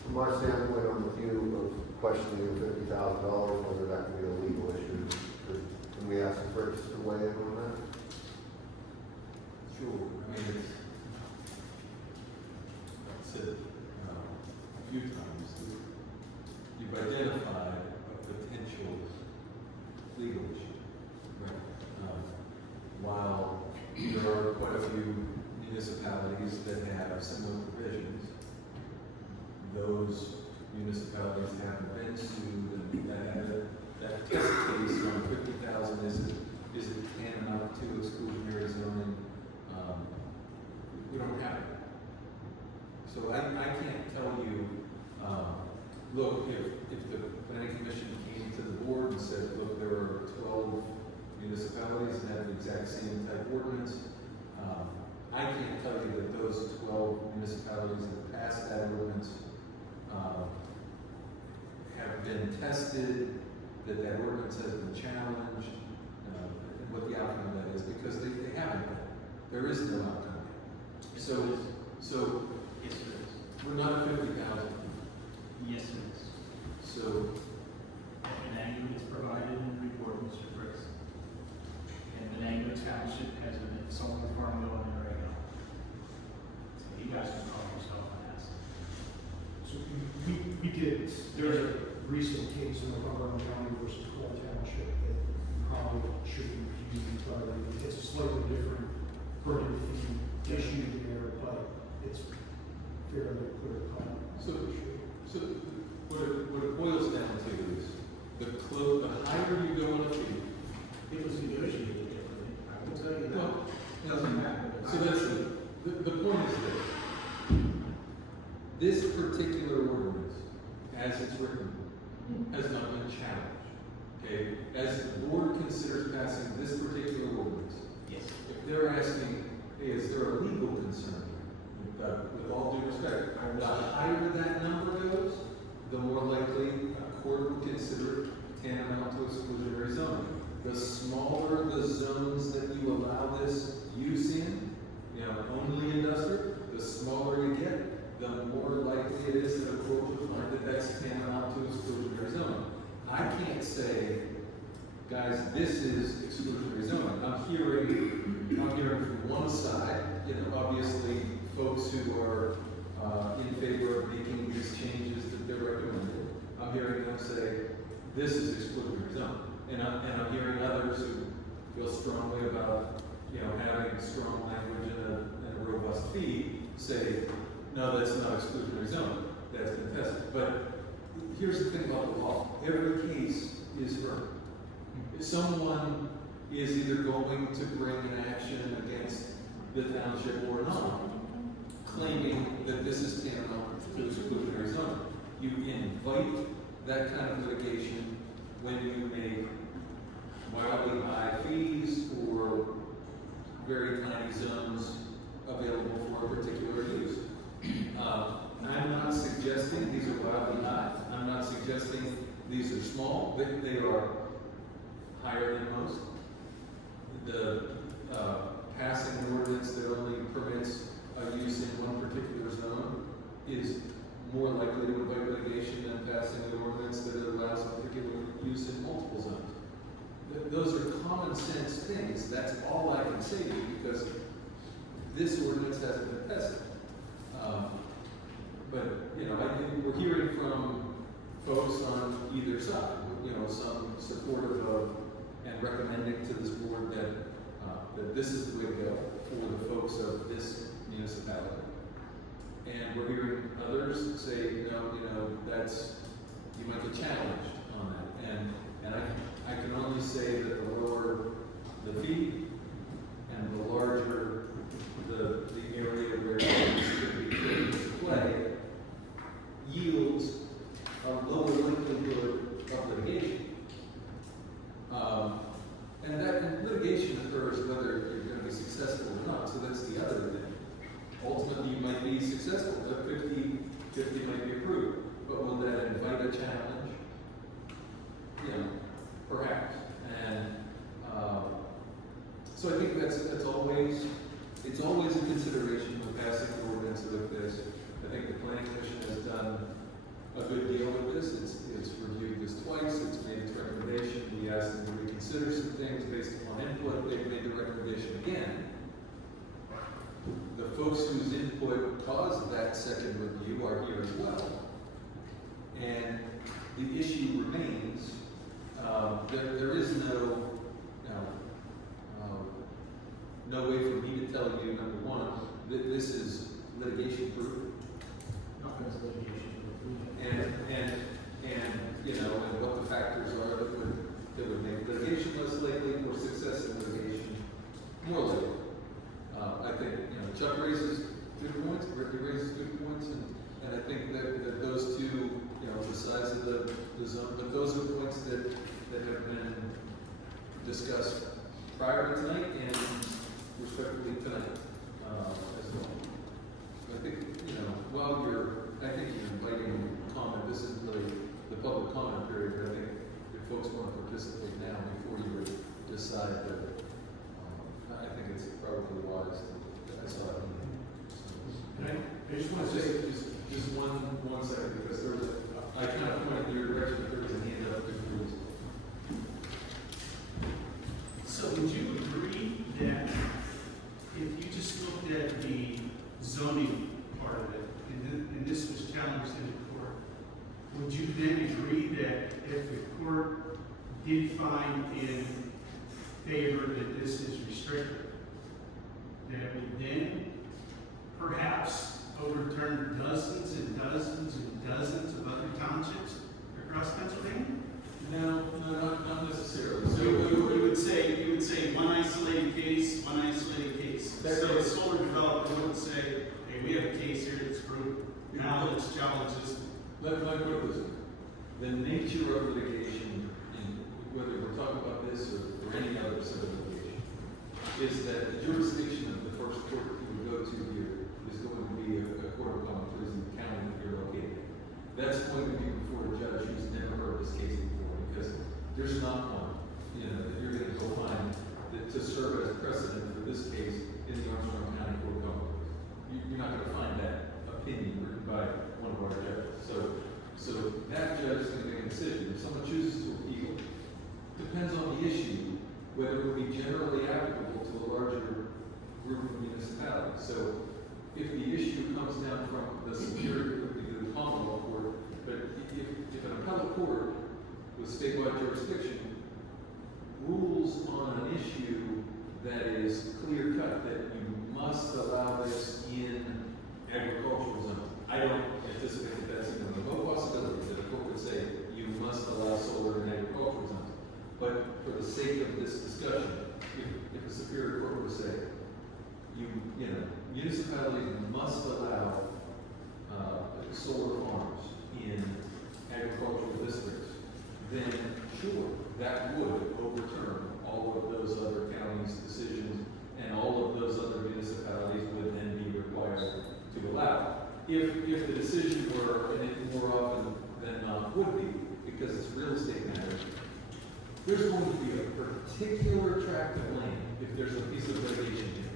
From my standpoint, I'm with you of questioning $50,000, whether that can be a legal issue. Can we ask the Fritz to weigh in on that? Sure. I mean, I've said a few times that you've identified a potential legal issue. Right. While there are quite a few municipalities that have similar provisions, those municipalities haven't been sued, and that test case on 50,000 is it tantamount to exclusionary zoning? We don't have it. So I can't tell you, look, if the planning commission came to the board and said, look, there are 12 municipalities that have the exact same type ordinance, I can't tell you that those 12 municipalities that passed that ordinance have been tested, that that ordinance has been challenged, and what the outcome of that is, because they haven't been. There is no outcome. So Yes, it is. we're not at 50,000. Yes, it is. So And language is provided in the report, Mr. Brooks. And the language township has a solar farm going in right now. So you guys can call yourself and ask. So we did, there's a recent case in Cumberland County versus Cole Township that probably should be used, but it's a slightly different permit fee issue there, but it's fairly clear cut. So what it boils down to is the higher you go in a fee. It was negotiated differently, I will tell you that. Well, Doesn't matter. So that's the point is this particular ordinance, as it's written, has not been challenged. Okay, as the board considers passing this particular ordinance, Yes. if they're asking, hey, is there a legal concern? With all due respect, the higher that number goes, the more likely a court would consider it tantamount to exclusionary zoning. The smaller the zones that you allow this use in, only industrial, the smaller you get, the more likely it is that a court would find that that's tantamount to exclusionary zoning. I can't say, guys, this is exclusionary zoning. I'm hearing from one side, obviously folks who are in favor of making these changes that they're recommending. I'm hearing them say, this is exclusionary zoning. And I'm hearing others who feel strongly about, having strong language and a robust fee say, no, that's not exclusionary zoning. That's been tested. But here's the thing about the law. Every case is heard. If someone is either going to bring an action against the township or not, claiming that this is tantamount to exclusionary zoning, you invite that kind of litigation when you make wildly high fees or very tiny zones available for a particular use. I'm not suggesting these are wildly high. I'm not suggesting these are small. They are higher than most. The passing an ordinance that only permits a use in one particular zone is more likely to invite litigation than passing an ordinance that allows a particular use in multiple zones. Those are common sense things. That's all I can say to you because this ordinance hasn't been tested. But I think we're hearing from folks on either side. Some supportive of and recommending to this board that this is the way to go for the folks of this municipality. And we're hearing others say, no, that's, you might get challenged on that. And I can only say that the lower the fee and the larger the area where it's going to be put into play yields a lower likelihood of litigation. And litigation occurs whether you're going to be successful or not, so that's the other thing. Ultimately, you might be successful, but 50 might be approved. But will that invite a challenge? Perhaps. And so I think it's always a consideration when passing an ordinance like this. I think the planning commission has done a good deal with this. It's reviewed this twice. It's made its recommendation. We asked them to reconsider some things based upon input. They've made the recommendation again. The folks whose input caused that second review are here as well. And the issue remains, there is no way for me to tell you, number one, that this is litigation proof. Not as litigation. And what the factors are that would make litigation less likely or success in litigation more likely. I think, Chuck raises good points, Ricky raises good points, and I think that those two, the size of the zone, but those are points that have been discussed prior to tonight and respectively tonight as well. I just want to say, just one second, because there was I kind of pointed in your direction, but there was a hand up before. So would you agree that if you just looked at the zoning part of it, and this was challenged in the court, would you then agree that if the court did find in favor that this is restricted, that it would then perhaps overturn dozens and dozens and dozens of other townships across Pennsylvania? No, not necessarily. So you would say one isolated case, one isolated case. That's So it. a solar developer would say, hey, we have a case here that's proved, now let's challenge this. Let me put it this way. The nature of litigation, and whether we're talking about this or any other set of litigation, is that the jurisdiction of the first court you would go to here is going to be a court of common pleas in the county that you're located in. That's going to be before a judge who's never heard this case before, because there's not one, that you're going to go find that to serve as precedent for this case in the Armstrong County Court of Common Pleas. You're not going to find that opinion written by one of our judges. So that judge is going to make a decision. If someone chooses to appeal, depends on the issue, whether it will be generally applicable to a larger group of municipalities. So if the issue comes down from the superior, it would be the Commonwealth Court, but if an appellate court with statewide jurisdiction rules on an issue that is clear cut, that you must allow this in agricultural zones, I don't anticipate that that's even a possibility that a court would say you must allow solar in agricultural zones. But for the sake of this discussion, if a superior court would say, municipalities must allow solar farms in agricultural districts, then sure, that would overturn all of those other counties' decisions, and all of those other municipalities would then be required to allow. If the decision were, and it more often than not would be, because it's real estate matters, there's going to be a particular tract of land, if there's a piece of litigation here,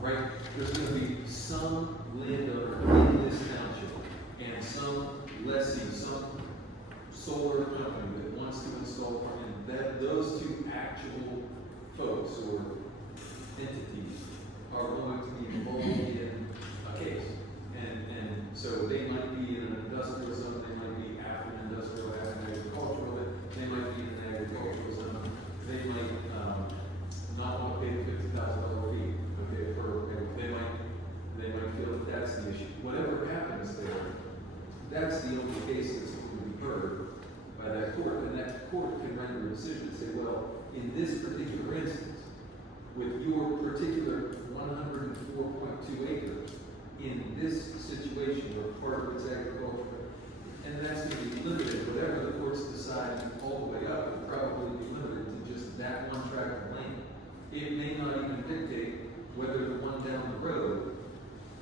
right? There's going to be some landowner in this township, and some lessee, some solar company that wants to install, and that those two actual folks or entities are going to be involved in a case. And so they might be in an industrial zone, they might be half an industrial, half an agricultural, they might be in an agricultural zone, they might not want to pay the $50,000 fee, okay, they might feel that that's the issue. Whatever happens there, that's the only case that's going to be heard by that court, and that court can render a decision and say, well, in this particular instance, with your particular 104.2 acres, in this situation where part of it's agriculture, and that's going to be limited, whatever the courts decide all the way up, it will probably be limited to just that one tract of land. It may not even dictate whether the one down the road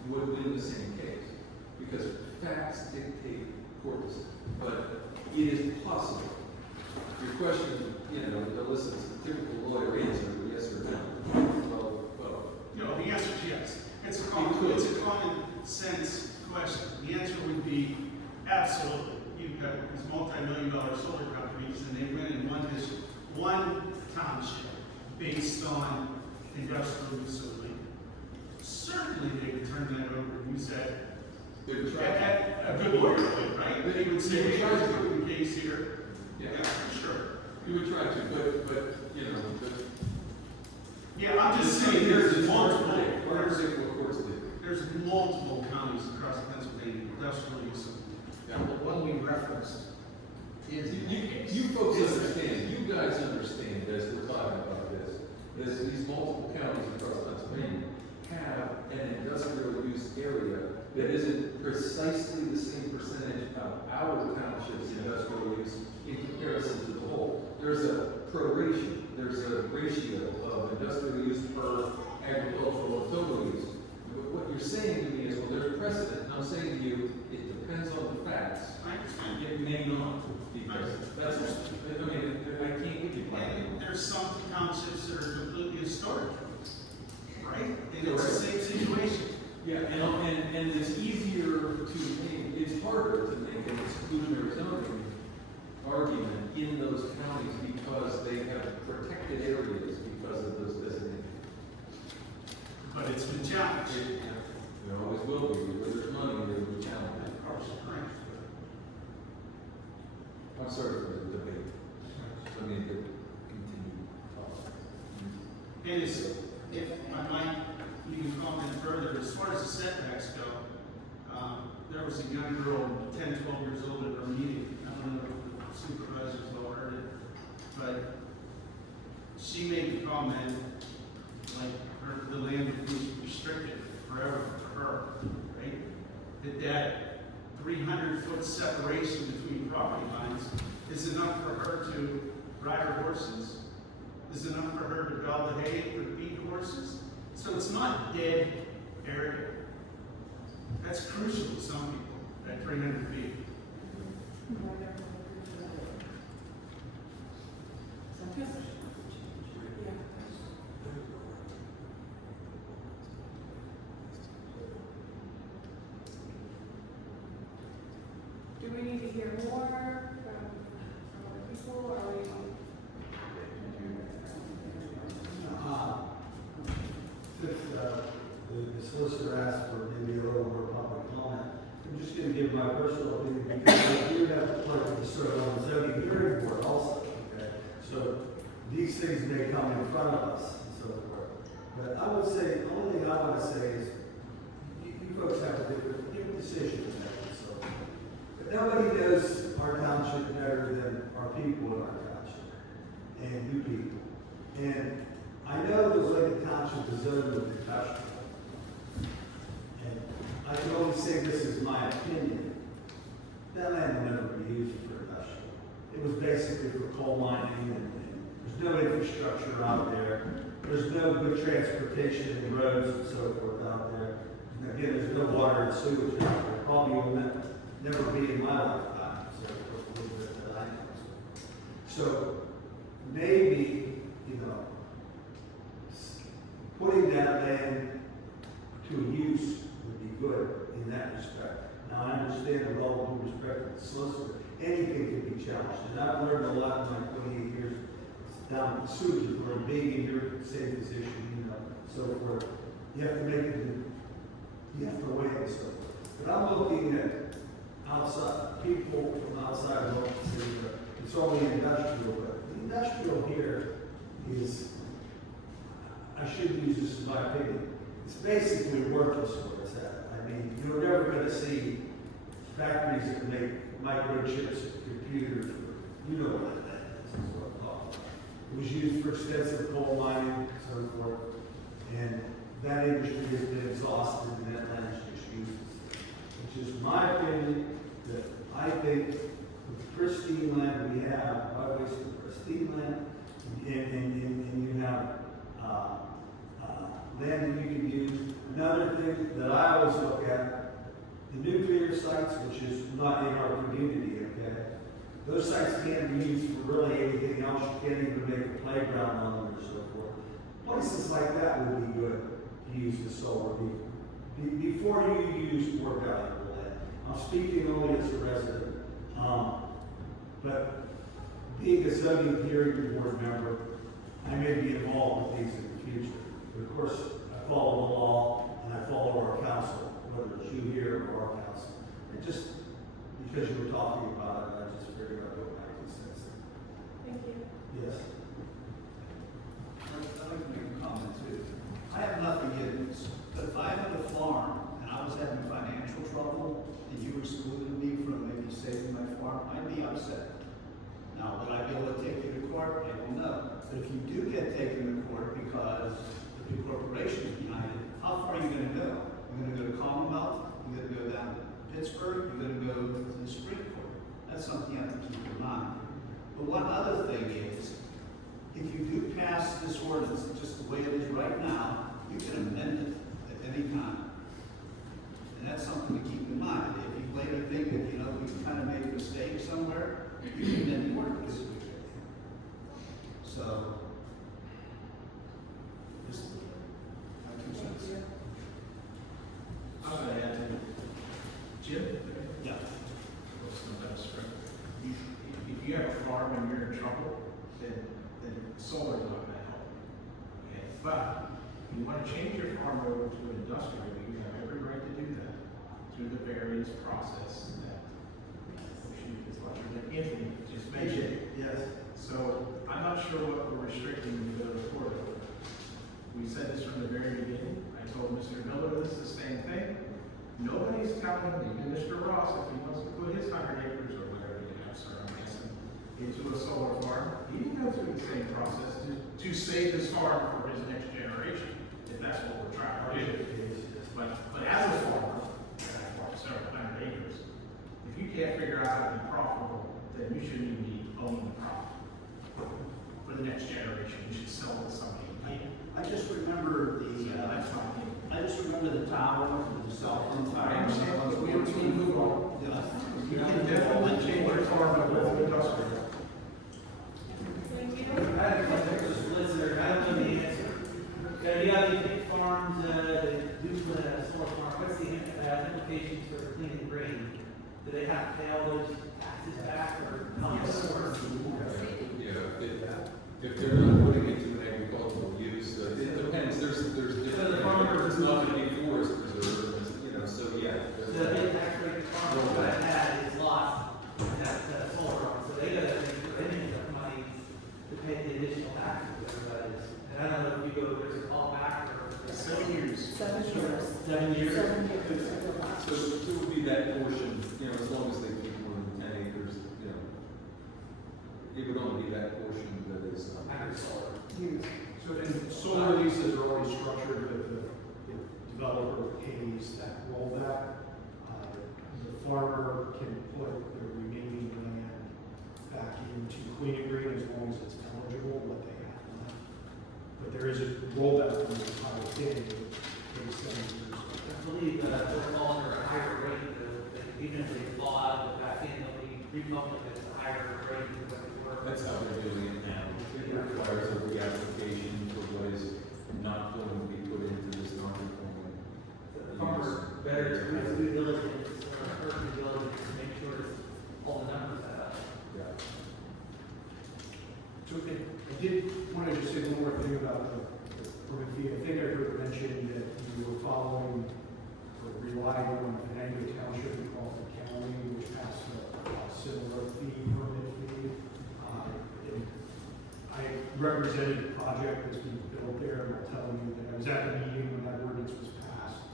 would win the same case, because facts dictate court decisions. But it is possible. Your question, elicits a typical lawyer answer, yes or no. Well, No, the answer is yes. It's a common sense question. The answer would be absolutely. You've got these multi-million-dollar solar companies, and they went and won this one township based on industrial use only. Certainly, they would turn that over and use that. they would try to. A good lawyer would, right? They would say, hey, there's a proven case here. Yeah. For sure. You would try to, but Yeah, I'm just saying there's multiple counties across Pennsylvania, industrial use. Yeah. The one we referenced is in that case. You folks understand, you guys understand as we're talking about this, that these multiple counties across Pennsylvania have an industrial use area that isn't precisely the same percentage of our township's industrial use in comparison to the whole. There's a proration, there's a ratio of industrial use per agricultural and total use. But what you're saying to me is, well, there's precedent, and I'm saying to you, it depends on the facts. It may not be precedent. That's what, I can't give you And there's some townships that are completely historic, right? And it's the same situation. Yeah, and it's easier to make, it's harder to make an exclusionary zoning argument in those counties because they have protected areas because of those designations. But it's been challenged. There always will be, where there's money, there will be challenges. I'm sorry for the debate. I mean, the continued talk. And if I might even comment further, as far as the setbacks go, there was a young girl, 10, 12 years old at our meeting. I don't know if the supervisors all heard it, but she made the comment, like, the land would be restricted forever for her, right? That 300-foot separation between property lines is enough for her to ride her horses, is enough for her to gobble the hay or feed horses. So it's not dead area. That's crucial to some people, that 300 feet. Do we need to hear more from other people, or are we? Since the solicitor asked for maybe a little more public comment, I'm just going to give my personal opinion because I do have to play to serve on the zoning hearing board also. Okay, so these things may come in front of us and so forth. But I would say the only thing I want to say is you folks have a different decision to make. So, but nobody knows our township better than our people in our township and you people. And I know the way the township is zoned with industrial. And I can only say this is my opinion. That land will never be used for industrial. It was basically for coal mining and there's no infrastructure out there. There's no good transportation and roads and so forth out there. And again, there's no water and sewage out there. Probably will never be in my lifetime. So, a little bit that I know. So maybe, putting that land to use would be good in that respect. Now, I understand with all due respect to the solicitor, anything can be challenged. And I've learned a lot in my 28 years down in Susan, where being in your same position, so forth. You have to make it, you have to weigh it and so forth. But I'm looking at outside, people from outside looking to say it's only industrial, but the industrial here is, I shouldn't use this in my opinion, it's basically worthless where it's at. I mean, you're never going to see factories that make microchips, computers, you know what that is what I'm talking about. It was used for extensive coal mining and so forth, and that industry has been exhausted and that land is just useless. It's just my opinion that I think with the pristine land we have, I waste the pristine land, and you have land that you can use. Another thing that I always look at, the nuclear sites, which is not in our community, okay? Those sites can't be used for really anything else. You can't even make a playground on them or so forth. Places like that would be good to use the solar before you use more valuable land. I'm speaking only as a resident. But being a zoning hearing board member, I may be involved with these in the future. But of course, I follow the law and I follow our council, whether it's you here or our council. And just because you were talking about it, I just figured I'd put my 2 cents in. Thank you. Yes. I'd like to make a comment too. I have nothing against, but if I had a farm and I was having financial trouble and you excluded me from maybe saving my farm, I'd be upset. Now, would I be able to take you to court? I don't know. But if you do get taken to court because the big corporation is behind it, how far are you going to go? You're going to go to Commonwealth? You're going to go down to Pittsburgh? You're going to go to the Supreme Court? That's something you have to keep in mind. But one other thing is, if you do pass this ordinance just the way it is right now, you can amend it at any time. And that's something to keep in mind. If you later think that, we kind of made a mistake somewhere, you can amend the ordinance. So, just my 2 cents. solar's not gonna help. Okay, but if you wanna change your farm over to an industrial, you have every right to do that through the variance process that, as much as Anthony just mentioned. Yes. So I'm not sure what we're restricting the report over. We said this from the very beginning. I told Mr. Miller this is the same thing. Nobody's telling even Mr. Ross, if he wants to put his 100 acres or whatever he has, or I'm guessing, into a solar farm, he can go through the same process to save his farm for his next generation, if that's what we're trying to do. But as a farmer, and I farm several hundred acres, if you can't figure out how to be profitable, then you shouldn't even be owning the property. For the next generation, you should sell it to somebody who can. I just remember That's my opinion. I just remember the tower, the cell phone tower. I understand, but we can move on. Yeah. You can definitely change your farm to rural industrial. Thank you. I have a question for the solicitor, I don't know the answer. You have these big farms, that do a solar farm, what's the implications for clean and green? Do they have to pay all those taxes back or how much more? If they're not putting it to an agricultural use, it depends, there's So the farmer it's not gonna be forest preserve, so yeah. So the big tax rate farmer that had is lost in that solar farm, so they gotta make sure they make enough money to pay the additional taxes, whatever that is. And I don't know if you go, there's a call back or. 7 years. 7 years. 7 years? 7 years. So it would be that portion, as long as they keep more than 10 acres, it would only be that portion that is. Agri-solar. So, and solar leases are already structured with the developer pays that rollback. The farmer can put the remaining land back into clean and green as long as it's eligible, what they have left. But there is a rollback from the entire thing, maybe 7 years. I believe they're all under a higher rate, even if they fall out of the back end, they'll be republic at a higher rate than what they were. That's how they're doing it now. It requires a reapplication for what is not going to be put into this non-conforming. The farmer better do his due diligence, or her due diligence to make sure all the numbers add up. Yeah. So I did want to just say one more thing about the permit fee. I think I heard mention that you were following or relying on the Township in Crawford County, which passed a similar permit fee. And I represented the project that's being built there, and I'm telling you that I was at the meeting when that ordinance was passed.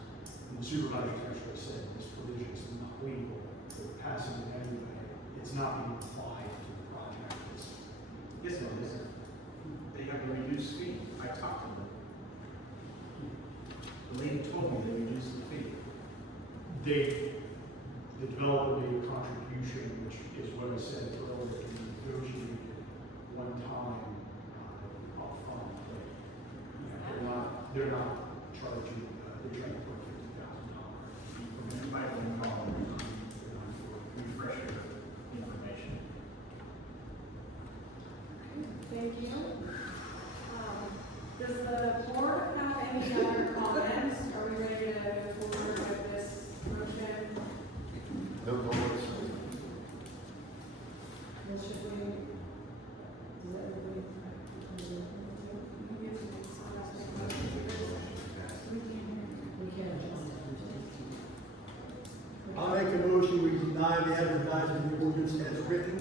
And the supervisor actually said this provision is not legal, but passing it anyway, it's not being applied to the project. Yes, it is. They have a reduced fee. I talked to them. The lady told me they reduced the fee. The developer made a contribution, which is what I said earlier, to be negotiated one time upfront. They're not charging, they're trying to put $50,000. You might want to call them, refresh your information. Thank you. Does the board have any other comments? Are we ready to move forward with this motion? No comments? Or should we? Is everybody? I'll make a motion, we deny the advertising ordinance as written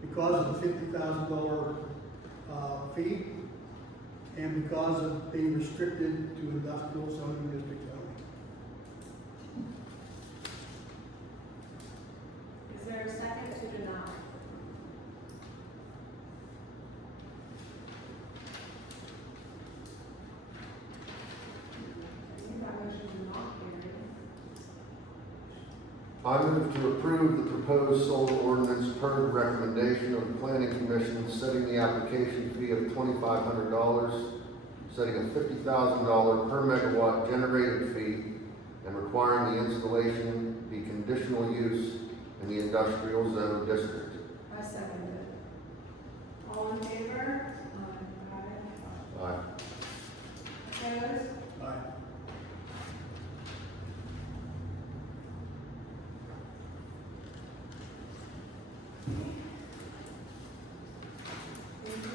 because of the $50,000 fee and because of being restricted to industrial zoning district only. Is there a second to deny? I think that motion is not carried. I move to approve the proposed solar ordinance per the recommendation of the planning commission, setting the application fee of $2,500, setting a $50,000 per megawatt generated fee, and requiring the installation be conditional use in the industrial zone district. I second it. All in favor? Aye. Aye. Opposed? Aye. Thank you.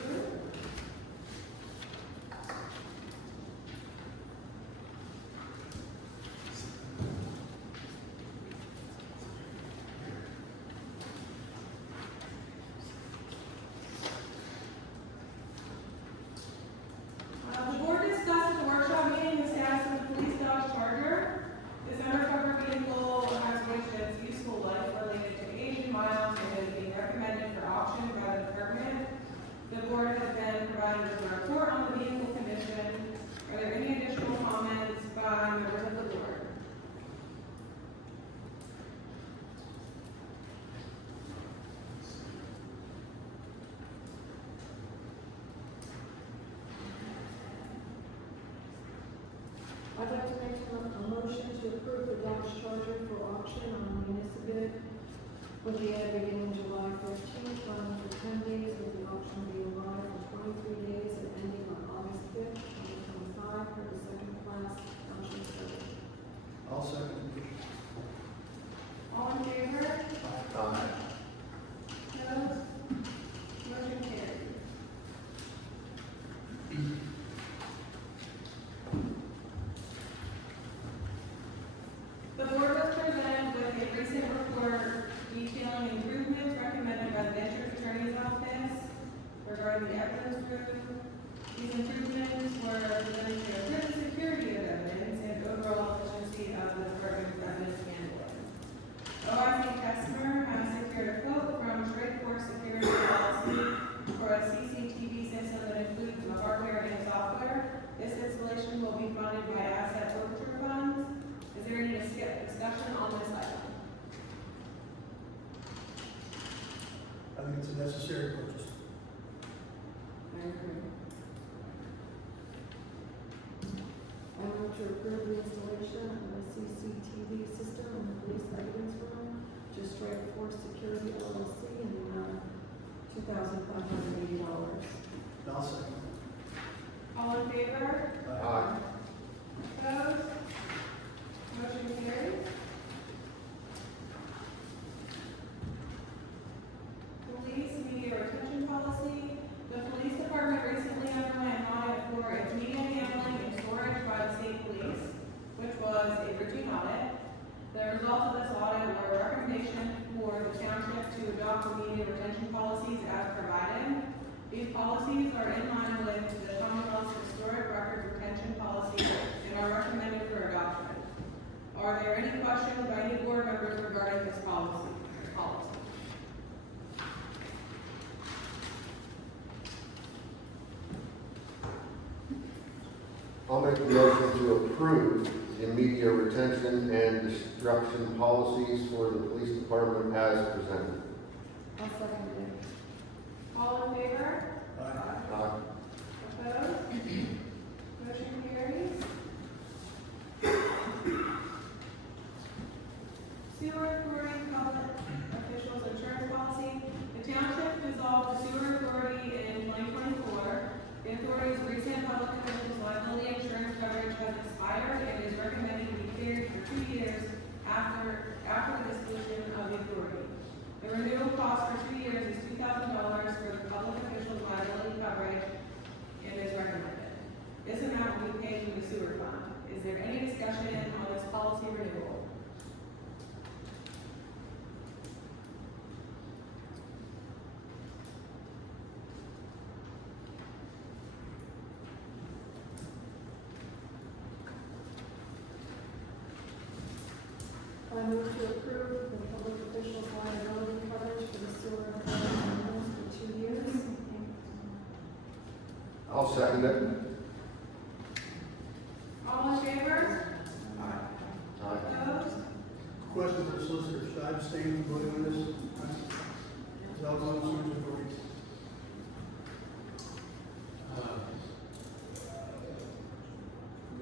auction on municipal with the ad beginning July 15th, running for 10 days, with the auction being live for 23 days and ending on August 5th, 2025, for the second class township service. I'll second the motion. All in favor? Aye. Opposed? Motion carried. The board was presented with a recent report detailing improvements recommended by the district attorney's office regarding the evidence room. These improvements were presented to improve the security of evidence and overall efficiency of the department's evidence handling. OIC customer has secured a quote from Straightforward Security LLC for a CCTV system that includes the hardware and software. This installation will be funded by asset forfeiture funds. Is there any discussion on this item? I think it's a necessary purchase. I agree. I move to approve the installation of a CCTV system in the police evidence room to Strikeforce Security LLC in the amount of $2,580. I'll second. All in favor? Aye. Opposed? Motion carries. Police media retention policy. The police department recently underwent an audit for its media handling and storage by the state police, which was a routine audit. The results of this audit were a recommendation for the township to adopt the media retention policies as provided. These policies are in line with the Commonwealth's historic records retention policy and are recommended for adoption. Are there any questions by any board members regarding this policy? I'll make a motion to approve the media retention and destruction policies for the police department as presented. I'll second it. All in favor? Aye. Opposed? Motion carries. Sewer authority public officials insurance policy. The township dissolved the sewer authority in 2024. The authority's recent public officials liability insurance coverage has expired and is recommended to be carried for 2 years after the dissolution of the authority. The renewal cost for 2 years is $2,000 for the public officials liability coverage and is recommended. This amount will be paid from the sewer fund. Is there any discussion on this policy renewal? I move to approve the public officials liability coverage for the sewer authority for 2 years. I'll second it. All in favor? Aye. Opposed? Question for the solicitor, should I abstain from voting on this? Is that one of the sewage authorities?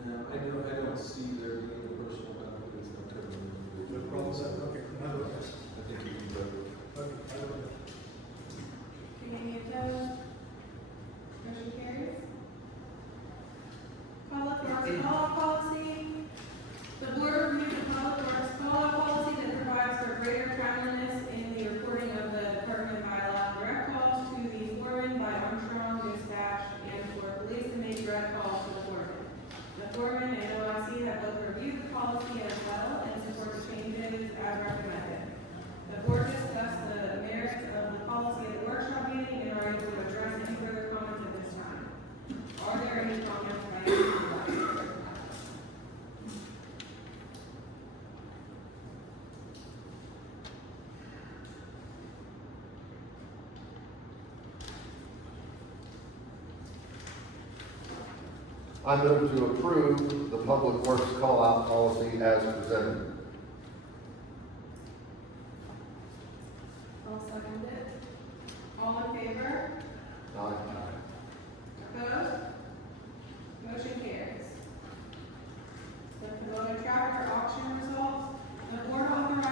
No, I don't see there being a personal benefit, it's not covered in the No problem with that, okay, I vote yes. I think you can vote. Okay, I vote yes. Any opposed? Motion carries. Public works call-out policy. The board reviewed the public works call-out policy that provides for greater timeliness in the reporting of the department by allowing direct calls to the foreman by Armstrong Dispatch and for police to make direct calls to the foreman. The foreman and OIC have both reviewed the policy as well and support the changes as recommended. The board discussed the merits of the policy at the workshop meeting and are able to address any further comments at this time. Are there any comments by any board? I move to approve the public works call-out policy as presented. I'll second it. All in favor? Aye. Opposed? Motion carries. The Kubota tractor auction results. The board authorized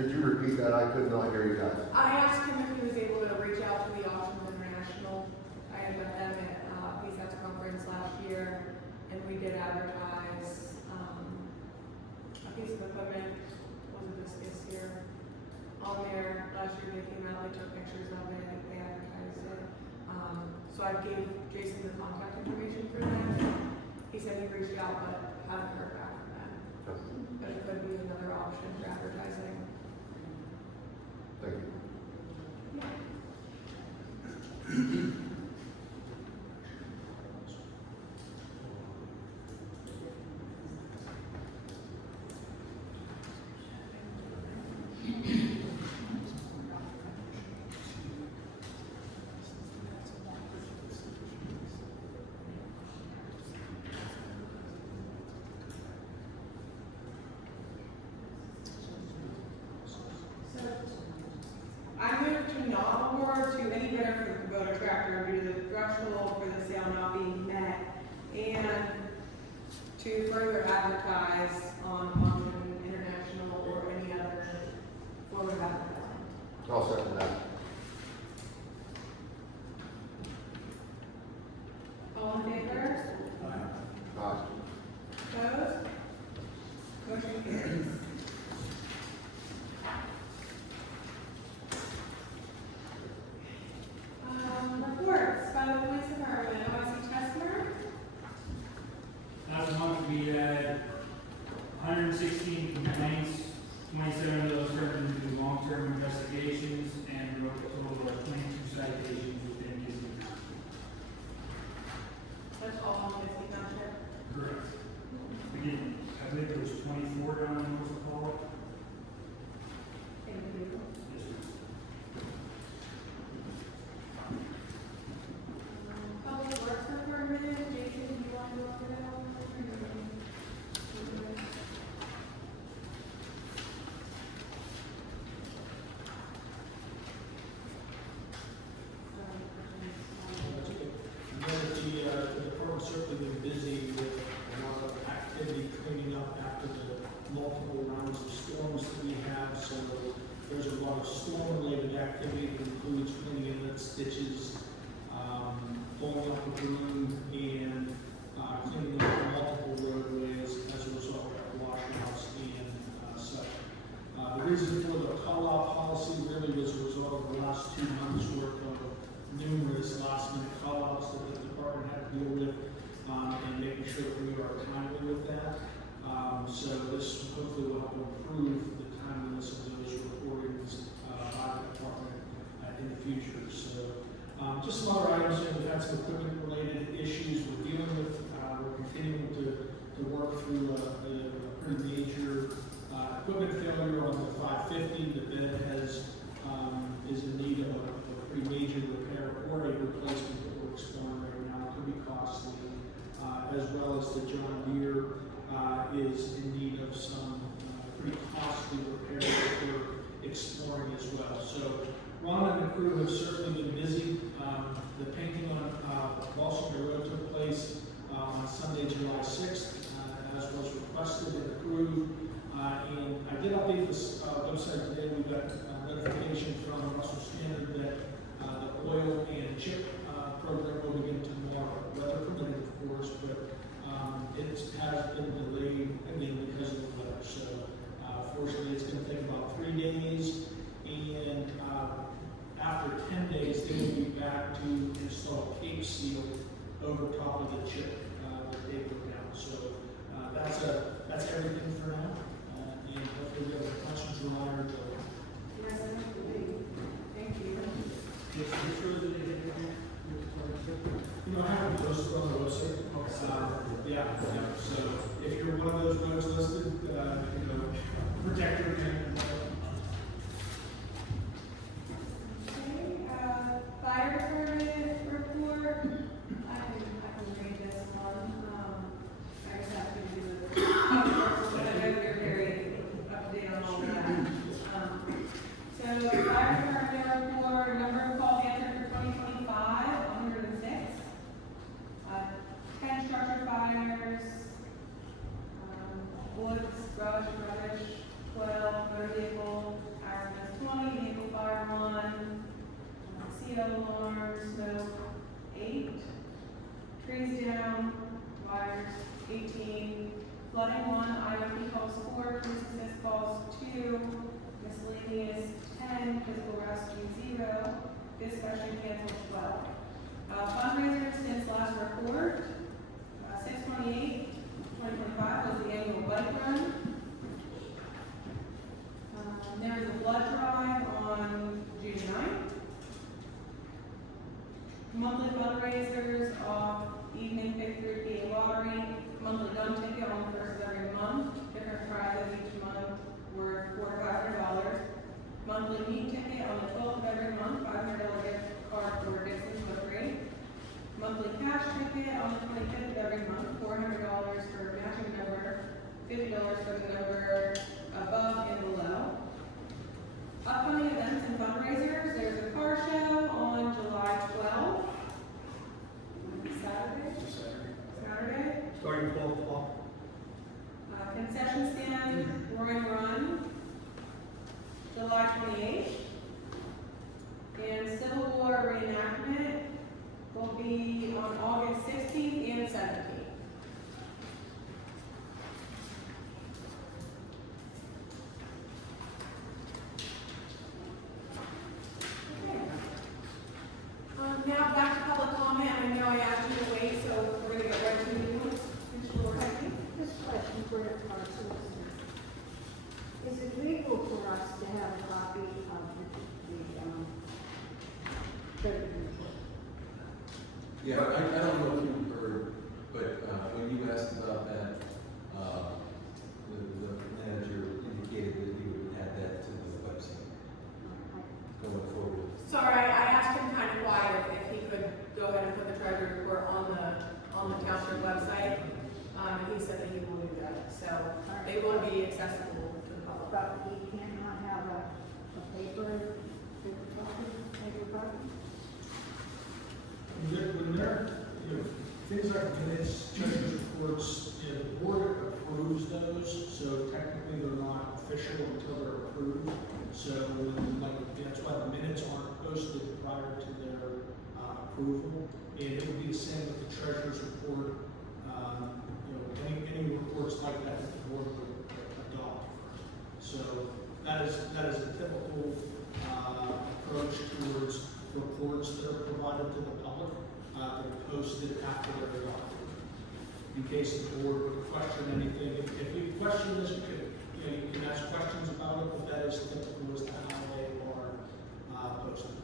Could you repeat that? I could not hear you guys. I asked him if he was able to reach out to the Auctions International. I had met them at Peace House Conference last year, and we did advertise a piece of equipment, was it this year, on there. Last year they came out, they took pictures of it, they advertised it. So I gave Jason the contact information for them. He said he reached out, but haven't heard back from them. But it could be another option for advertising. Thank you. I move to not award to any bidder for the Kubota tractor due to the threshold for the sale not being met, and to further advertise on Auction International or any other form of advertising. I'll second that. All in favor? Aye. Opposed? Motion carries. Reports by the police department, OIC Testner. Last month, we had 116 complaints, 27 of those turned into long-term investigations, and wrote a total of 22 citations within Kiski. That's all on Kiski Township. Correct. Again, I believe there was 24 down in North Dakota. Thank you. Yes, sir. Public Works Department, Jason, do you want to go over that one? The department's certainly been busy with a lot of activity cleaning up after the multiple rounds of storms that we have. So there's a lot of storm-related activity that includes cleaning inlets, ditches, pulling up the broom, and cleaning up multiple roadways as a result of washouts and such. The reason for the call-out policy really was a result of the last 2 months' worth of numerous last-minute call-outs that the department had to deal with, and making sure that we are timely with that. So this hopefully will help improve the timeliness of those recordings by the department in the future. So just some other items, we've had some equipment-related issues we're dealing with. We're continuing to work through a pretty major equipment failure on the 550. The bed is in need of a pretty major repair or a replacement that we're exploring right now. It could be costly, as well as the John Deere is in need of some pretty costly repairs that we're exploring as well. So Ron and the crew have certainly been busy. The painting on Walsham Road took place on Sunday, July 6th, as was requested and approved. And I did update this website today. We got notification from Russell Standard that the oil and chip program will begin tomorrow. Weather permitting, of course, but it has been delayed again because of the weather. So fortunately, it's going to take about 3 days, and after 10 days, they will be back to install Cape Seal over top of the chip that they put down. So that's everything for now, and hopefully we have a much drier day. Yes, thank you. Which road did they hit again? You know, I have it posted on the website. Yeah. So if you're one of those roads listed, protect your opinion. Okay, fire department report. I can read this one. I just have to do the, you're very up to date on all of that. So fire department report, number of calls answered for 2025, 106. 10 structure fires, bullets flooding 1, IOP calls 4, police assist calls 2, miscellaneous 10, physical rescue 0, dispatching canceled 12. Fundraisers since last report, 6/28/2025 was the annual bike run. There was a blood drive on June 9th. Monthly fundraisers of evening Victory PA lottery, monthly gun ticket on the first of every month, different prizes each month worth $400 to $500. Monthly meat ticket on the 12th of every month, $500 gift card for Dixon's Cookery. Monthly cash ticket on the 25th of every month, $400 for matching number, $50 for the number above and below. Upcoming events and fundraisers, there's a car show on July 12th. Saturday. Starting 12 o'clock. Concession stand, Roaring Run, July 28th. And Civil War reenactment will be on August 16th and 17th. Now back to public comment. I know I asked you to wait, so we're going to get right to the news. Mr. Lorette. This question for our citizens. Is it legal for us to have a copy of the credit report? Yeah, I don't know if you heard, but when you asked about that, the manager indicated that he would add that to the website going forward. Sorry, I asked him kind of quiet if he could go ahead and put the treasury report on the township website. He said that he will do that, so they will be accessible to the public. But we cannot have a paper copy? When there, things like minutes, treasurer's reports, the board approves those, so technically they're not official until they're approved. So, that's why the minutes aren't posted prior to their approval. And it would be the same with the treasurer's report. Any reports like that the board would adopt first. So that is a typical approach towards reports that are provided to the public. They're posted after they're adopted. In case the board would question anything, if you question this, you can ask questions about it, but that is typical as to how they are posted.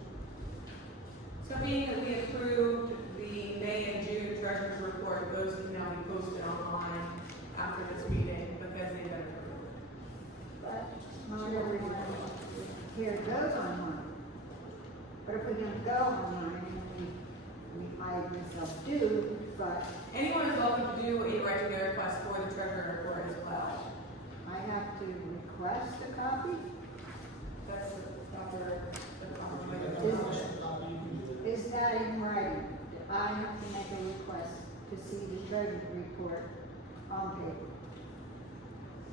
So being that we approved the May and June treasurer's report, those can now be posted online after this meeting because they've been approved. But not everyone here goes online. But if we're gonna go online, I myself do, but Anyone is welcome to do a right to know request for the treasurer report as well. I have to request a copy? That's the proper way to If do you it. request a copy, you can do it. Is that in writing? I have to make a request to see the treasury report on paper.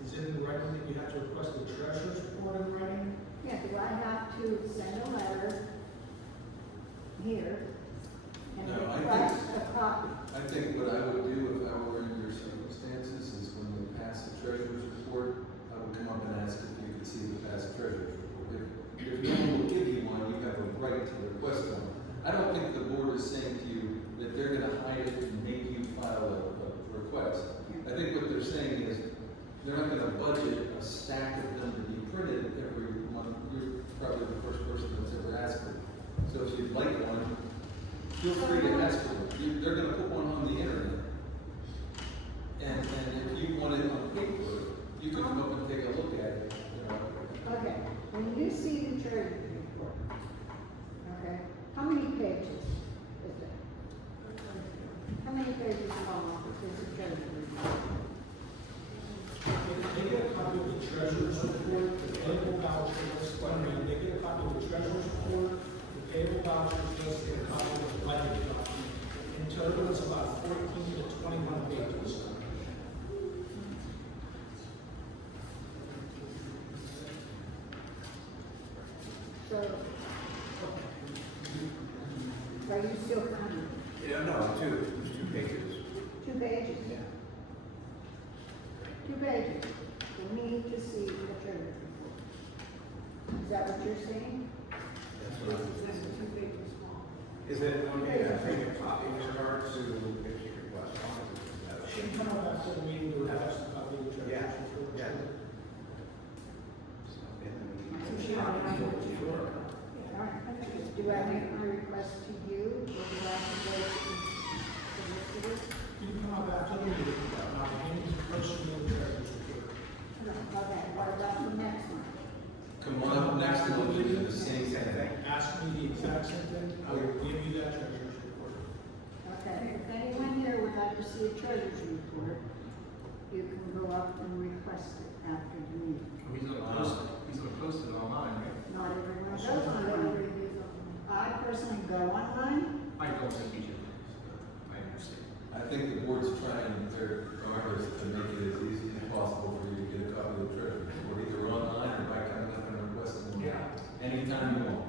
Is it in writing that you have to request the treasurer's report in writing? Yeah, do I have to send a letter here and No, I request a copy? I think what I would do if I were in your circumstances is when you pass the treasurer's report, I would come up and ask if you could see the past treasurer's report. If no one will give you one, you have a right to request one. I don't think the board is saying to you that they're gonna hide it and make you file a request. I think what they're saying is, they're not gonna budget a stack of them to be printed every month. You're probably the first person that's ever asked for it. So if you'd like one, feel free to ask for it. They're gonna put one on the internet. And if you want it on paper, you can come up and take a look at it, Okay, when you see the treasury report, okay, how many pages is it? How many pages long is the treasury report? They get a copy of the treasurer's report, the payable voucher list, they get a copy of the treasurer's report, the payable vouchers list, and a copy of the budget document. In total, it's about 14 to 21 pages. So, are you still coming? Yeah, no, two pages. 2 pages? Yeah. ready for me to see the treasurer's report. Is that what you're saying? That's what I'm That's too big or small. Is it okay to take a copy in regard to if she requests copies? She can come back to the meeting to have some copy of the treasurer's report. Yeah. So she already has what you Sure. All right. Do I make my request to you, or do I have to go to the solicitors? You can come back to the meeting, and first to the treasurer's report. Okay, what about the next one? Come on up next and we'll do the same thing. Ask me the exact same thing, I will give you that treasurer's report. Okay, if anyone here would like to see a treasurer's report, you can go up and request it after the meeting. He's gonna post it online, right? Not everyone goes online. I personally go online. I don't think you should. I understand. I think the board's trying their hardest to make it as easy as possible for you to get a copy of the treasurer's report, either online or by coming up and requesting one. Anytime you want.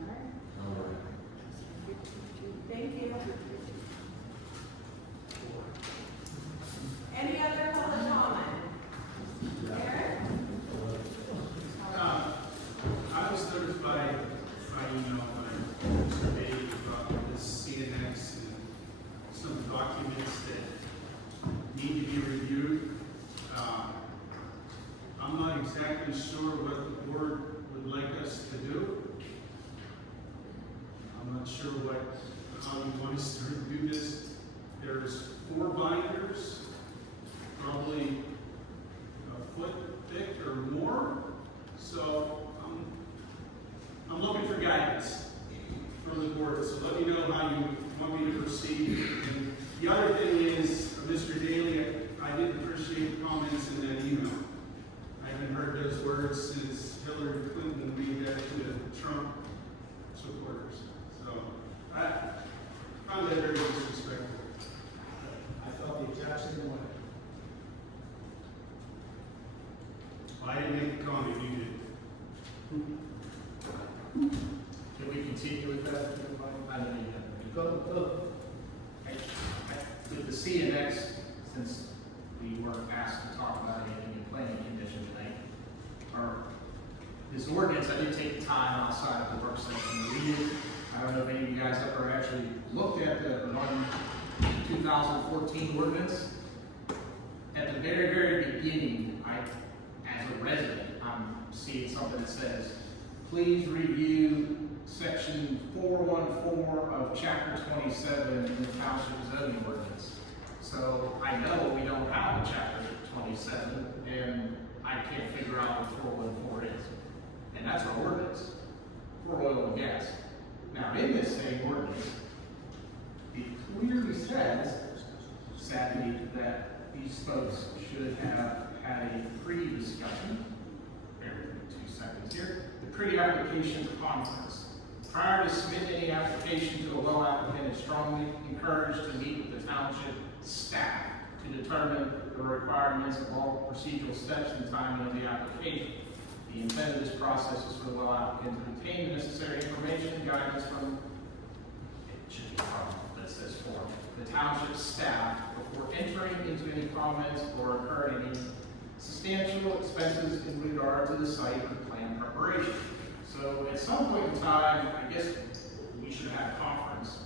All right. All right. Thank you. Any other public comment? Eric? I was notified by email by Mr. Bailey about this CNX and some documents that need to be reviewed. I'm not exactly sure what the board would like us to do. I'm not sure how you want us to review this. There's 4 binders, probably a foot thick or more. So I'm looking for guidance from the board. So let me know how you want me to proceed. And the other thing is, Mr. Daly, I did appreciate the comments in that email. I haven't heard those words since Hillary Clinton made that to the Trump supporters. So I found that very disrespectful. I felt the exact same way. Well, I didn't make the comment, you did. Can we continue with that? I know you have. Go. With the CNX, since we weren't asked to talk about anything in planning condition tonight, or this ordinance, I did take the time outside of the work session to read it. I don't know if any of you guys ever actually looked at the 2014 ordinance. At the very, very beginning, as a resident, I'm seeing something that says, please review section 414 of chapter 27 in the Township zoning ordinance. So I know we don't have a chapter 27, and I can't figure out what 414 is. And that's our ordinance for oil and gas. Now, in this same ordinance, it clearly says, sadly, that these folks should have had a pre-discussion. Bear with me 2 seconds here. The pre-application conference. Prior to submitting any application to a well applicant is strongly encouraged to meet with the township staff to determine the requirements of all procedural steps and timing of the application. The intent of this process is for the well applicant to obtain the necessary information and guidance from, it should be from, that says form, the township staff before entering into any comments or incurring any substantial expenses in regard to the site and plan preparation. So at some point in time, I guess we should have a conference.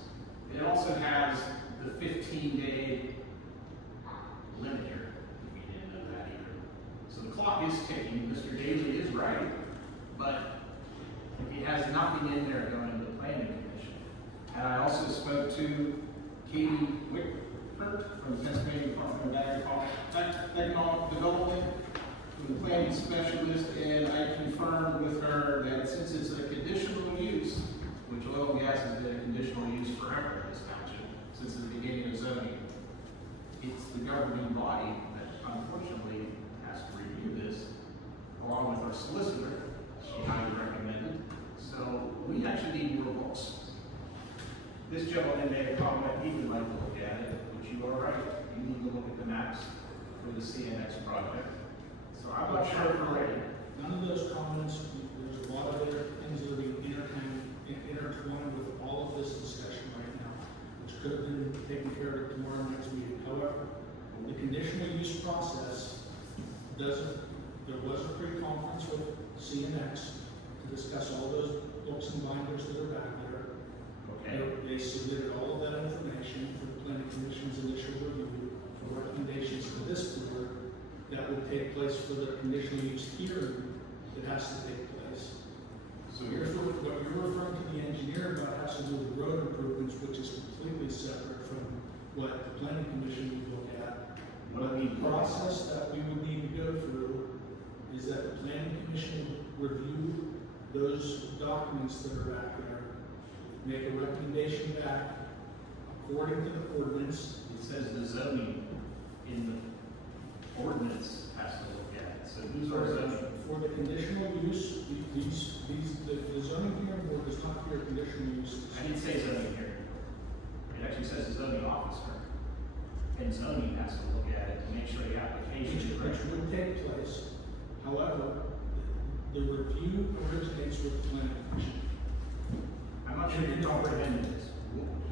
It also has the 15-day limit here. We didn't know that either. So the clock is ticking. Mr. Daly is right, but if he has nothing in there going to the planning commission. And I also spoke to Katie Wickford from the Pennsylvania Department of Economic Development, the planning specialist, and I confirmed with her that since it's a conditional use, which oil and gas has been a conditional use forever in this township, since the beginning of zoning, it's the governing body that unfortunately has to review this, along with our solicitor, she highly recommended. So we actually need more books. This gentleman made a comment, he would like to look at it, which you are right, you need to look at the maps for the CNX project. So I'm not sure if we're ready. None of those comments, there's a lot of other things that are being intertwined with all of this discussion right now, which could have been taken care of at tomorrow night's meeting. However, the conditional use process there was a pre-conference with CNX to discuss all those books and binders that are back there. Okay. They submitted all of that information for the planning commission's initial review for recommendations to this board that would take place for the conditional use hearing that has to take place. So here's what you're referring to the engineer about has to do with road improvements, which is completely separate from what the planning commission would look at. But the process that we would need to go through is that the planning commission would review those documents that are back there, make a recommendation back according to the ordinance. It says the zoning in the ordinance has to look at it. So who's our zoning? For the conditional use, the zoning hearing board does not hear conditional use. I didn't say zoning here. It actually says the zoning officer. And zoning has to look at it to make sure the application is Which correct. would take place. However, the review originates with the planning commission. I'm not sure you're comprehending this.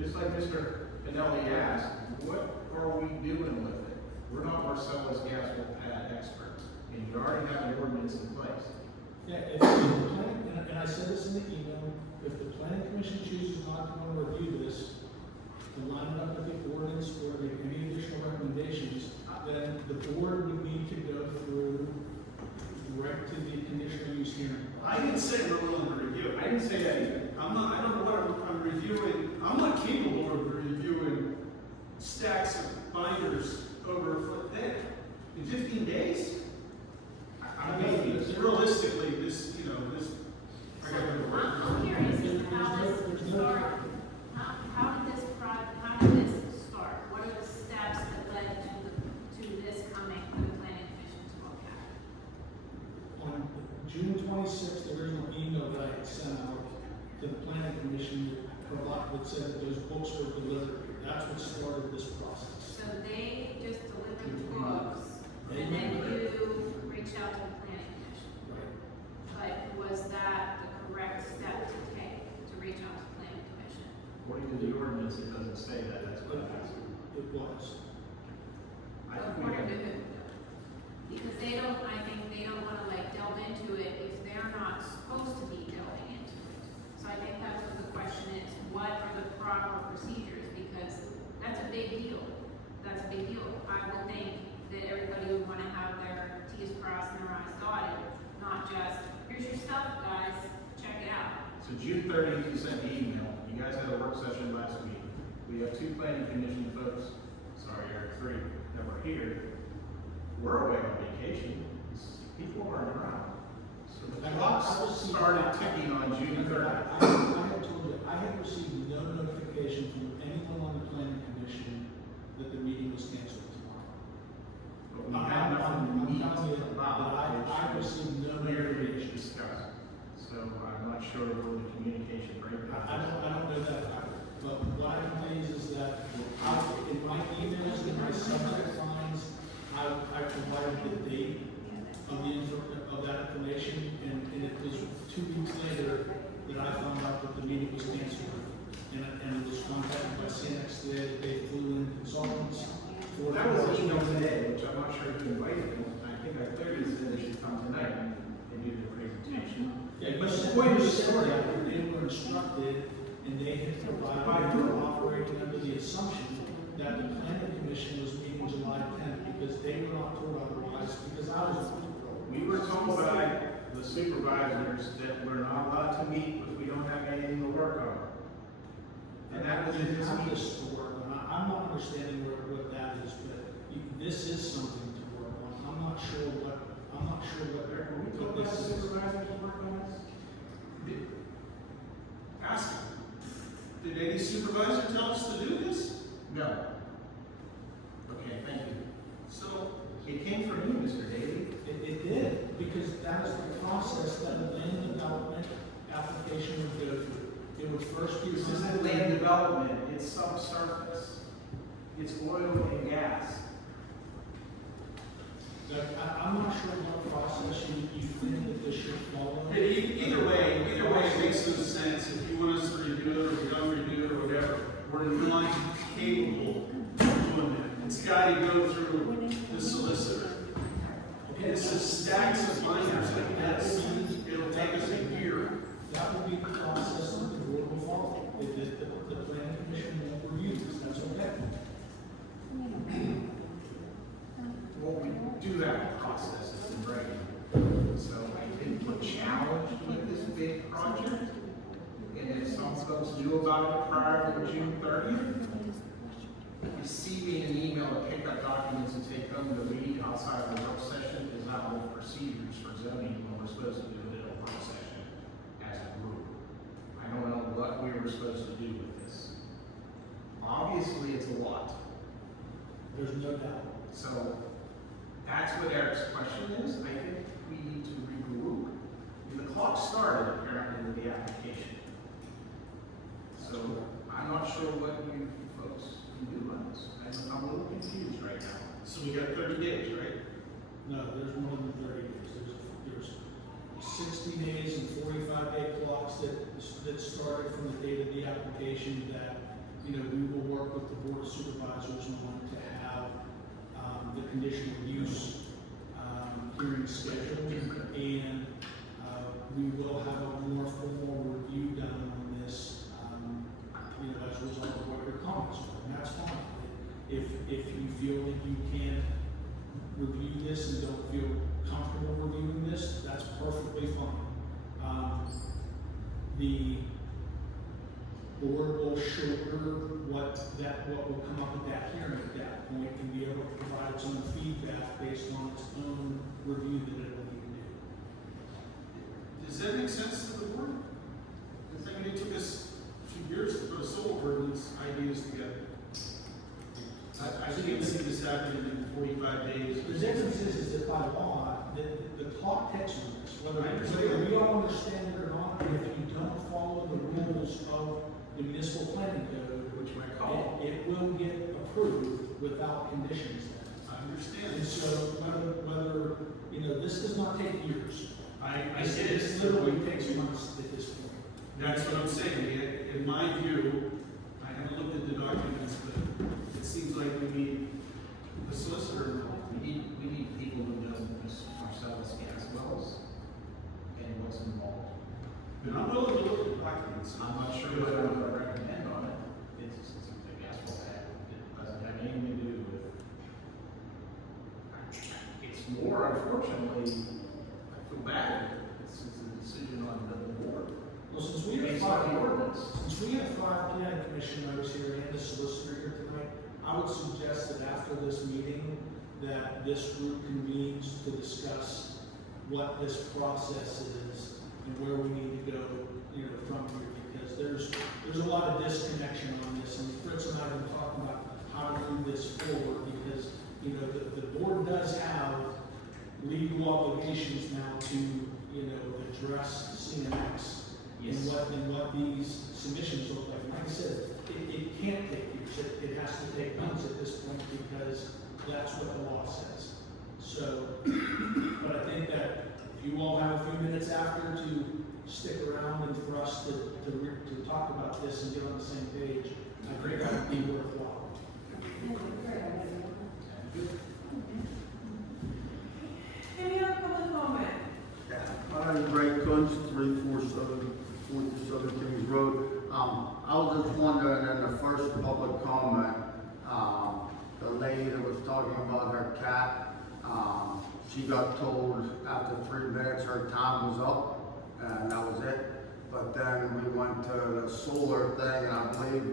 Just like Mr. Pinelli asked, what are we doing with it? We're not Marcellus gas will pad experts, and you already have an ordinance in place. Yeah, if the planning, and I said this in the email, if the planning commission chooses not to want to review this, to line it up with the ordinance or make any additional recommendations, then the board would need to go through direct to the conditional use hearing. I didn't say we're willing to review it. I didn't say that either. I don't know what I'm reviewing. I'm not capable of reviewing stacks of binders over a foot thick in 15 days. I mean, realistically, this, I gotta go to work. I'm curious as to how this started. How did this start? What are the steps that led to this coming to the planning commission to look at? On June 26th, the original email that I had sent out to the planning commission that said that those books were delivered. That's what started this process. So they just delivered books, and then you reached out to the planning commission. Right. But was that the correct step to take, to reach out to the planning commission? According to the ordinance, it doesn't say that. That's what it has. It was. I think we According to have- who? Because I think they don't wanna delve into it if they're not supposed to be delving into it. So I think that's what the question is, what are the proper procedures? Because that's a big deal. That's a big deal. I would think that everybody would wanna have their T's crossed and their I's dotted, not just, here's your stuff, guys, check it out. So June 30th, you sent the email. You guys had a work session last week. We have 2 planning commission folks, sorry, Eric, 3, that were here. We're away on vacation. People aren't around. So the clock started ticking on June 30th. I had told you, I had received no notification from anyone on the planning commission that the meeting was canceled tomorrow. But we have nothing to meet about. I received no Clearly notification. discussed. So I'm not sure where the communication breakdown. I don't know that either. But what I can tell you is that in my emails, in my subject lines, I provided the date of that information, and it was 2 weeks later that I found out that the meeting was canceled. And it was contacted by CNX today that they flew in consultants for. That was an email today, which I'm not sure who invited them. I think I clearly said they should come tonight and do the presentation. Yeah, but the point is that they were instructed, and they had provided, they were operating under the assumption that the planning commission was meeting July 10th, because they were not told otherwise, because I was not told. We were told by the supervisors that we're not allowed to meet if we don't have anything to work on. And that was in this How meeting. this to work on. I'm not understanding what that is, but this is something to work on. I'm not sure what Were we told by the this is. supervisors to work on this? Ask them. Did any supervisor tell us to do this? No. Okay, thank you. So, It came from you, Mr. Davey. It did, because that is the process that a land development application would go through. It would first be. This isn't land development, it's subsurface. It's oil and gas. I'm not sure what process you think that this should follow. either way, it makes no sense. If you want us to redo it, or we don't redo it, or whatever, we're not capable of doing that. It's gotta go through the solicitor. Okay, It's a stacks of money, like this. It'll take us a year. That will be the process that the board will follow. If the planning commission won't review this, that's okay. Well, we do have processes in writing. So I think the challenge with this big project, and if some folks knew about it prior to June 30th, receiving an email to pick up documents and take them to the meeting outside of the work session is not all procedures for zoning when we're supposed to do it in a work session as a group. I don't know what we were supposed to do with this. Obviously, it's a lot. There's no doubt. So that's what Eric's question is. I think we need to regroup. The clock started apparently with the application. So I'm not sure what you folks can do on this. I'm a little confused right now. So we got 30 days, right? No, there's more than 30 days. There's 60 days and 45-day clocks that started from the date of the application that, we will work with the board of supervisors and want to have the conditional use hearing scheduled, and we will have a more formal review done on this, as a result of what your comments are, and that's fine. If you feel that you can't review this and don't feel comfortable reviewing this, that's perfectly fine. The board will shoulder what will come up at that hearing at that point and be able to provide its own feedback based on its own review that it will need to do. Does that make sense to the board? I mean, it took us 2 years to put a solar ordinance ideas together. I can't see this happening in 45 days. The difference is that by law, the clock ticks on this, whether I understand. we all understand it or not, and if you don't follow the rules of the municipal planning code, Which might call. it will get approved without conditions then. I understand. And so whether, this does not take years. I This get it. this literally takes months at this point. That's what I'm saying. In my view, I haven't looked at the documents, but it seems like we need a solicitor. We need people who know this Marcellus gas wells and what's involved. And I'm willing to look at the documents. I'm not sure what I would recommend on it. It's a gas well that it doesn't have anything to do with. It's more, unfortunately, I feel bad. It's a decision on the board. Well, since we have Based on the five ordinance. Since we have 5 planning commission members here and the solicitor here tonight, I would suggest that after this meeting, that this group convenes to discuss what this process is and where we need to go, from here, because there's a lot of disconnection on this, and Fritz and I have been talking about how to move this forward, because, the board does have legal obligations now to, address CMX. Yes. And what these submissions look like. Like I said, it can't take years, it has to take months at this point, because that's what the law says. So, but I think that if you all have a few minutes after to stick around and for us to talk about this and get on the same page, I think that would be worthwhile. Any other public comment? I'm Greg Kunz, 347 Kings Road. I was just wondering, in the first public comment, the lady that was talking about her cat, she got told after 3 minutes her time was up, and that was it. But then we went to the solar thing, and I believe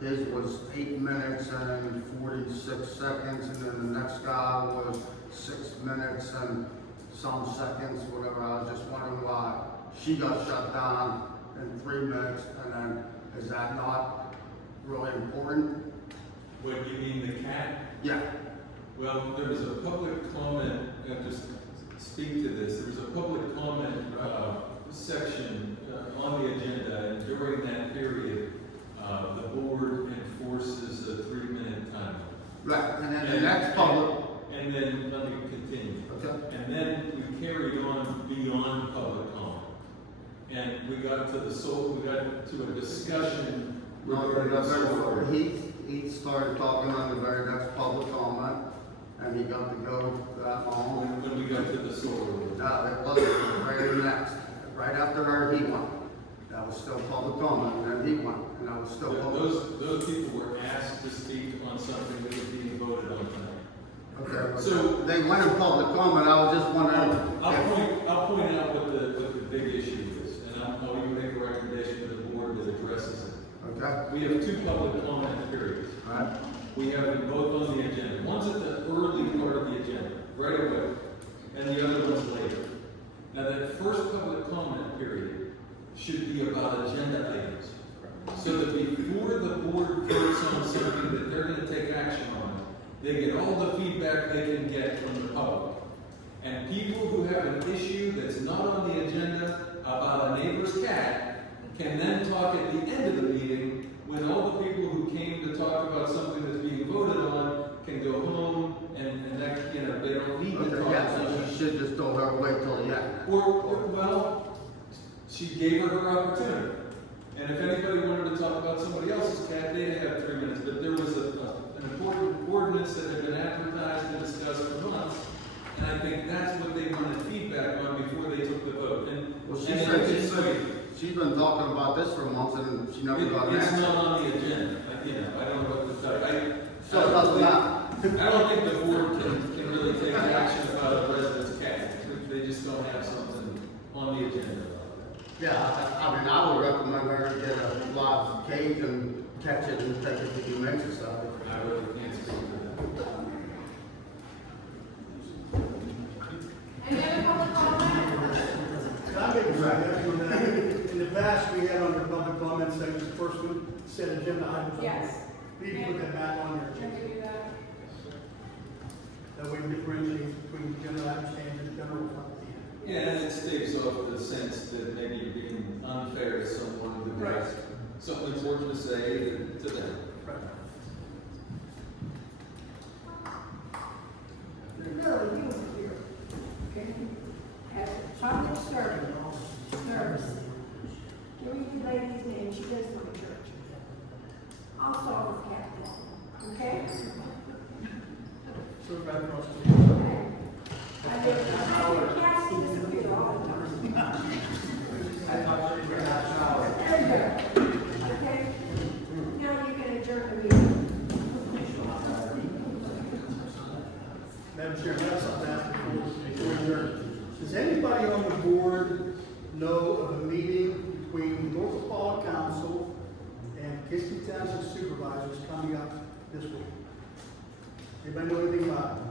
his was 8 minutes and 46 seconds, and then the next guy was 6 minutes and some seconds, whatever. I was just wondering why she got shut down in 3 minutes, and then is that not really important? What, you mean the cat? Yeah. Well, there was a public comment, just speak to this, there was a public comment section on the agenda, and during that period, the board enforces a 3-minute time. Right, and then the next public. And then, let me continue. Okay. And then we carried on beyond public comment. And we got to a discussion. No, he started talking on the very next public comment, and he got to go that long. When we got to the solar. No, it wasn't the very next, right after our he went. That was still public comment, and then he went, and that was still public. Those people were asked to speak on something that was being voted on tonight. Okay, but So- they went in public comment, I was just wondering. I'll point out what the big issue is, and I'll even make a recommendation to the board that addresses it. Okay, We have two public comment periods. all right, We have them both on the agenda. One's at the early part of the agenda, right away, and the other one's later. Now, that first public comment period should be about agenda items. So that before the board votes on something that they're gonna take action on, they get all the feedback they can get from the public. And people who have an issue that's not on the agenda about a neighbor's cat can then talk at the end of the meeting when all the people who came to talk about something that's being voted on can go home and that, you know, they don't need to okay, talk. yeah, so you should just told her, wait till the end. Well, she gave her her opportunity. And if anybody wanted to talk about somebody else's cat, they'd have 3 minutes. But there was an important ordinance that had been advertised and discussed for months. And I think that's what they wanted feedback on before they took the vote. And Well, she and said she's been talking about this for months, and she never got an it's answer. not on the agenda. I don't know what to tell you. So it doesn't matter. I don't think the board can really take action about a resident's cat. They just don't have something on the agenda about that. Yeah, I mean, I would recommend her to get a live cage and catch it and take it to the humane society. I really can't speak for that. Any other public comment? In the past, we had under public comment section, the first one said agenda items. Yes. We need to put that back on there. Can we do that? That way we differentiate between agenda items and the general fund. Yeah, and it staves off the sense that maybe you're being unfair to someone who has something important to say to them. No, you were here, okay? At Sunday service. Give me the lady's name, she does my church. I'll solve the cat problem, okay? So right across the Okay. I did cats disappear all the time. There you go. Okay? Now you can adjourn the meeting. Madam Chair, that's something I asked before we adjourn. Does anybody on the board know of a meeting between Norfolk Falls Council and Kiski Township Supervisors coming up this week? Anybody know anything about it?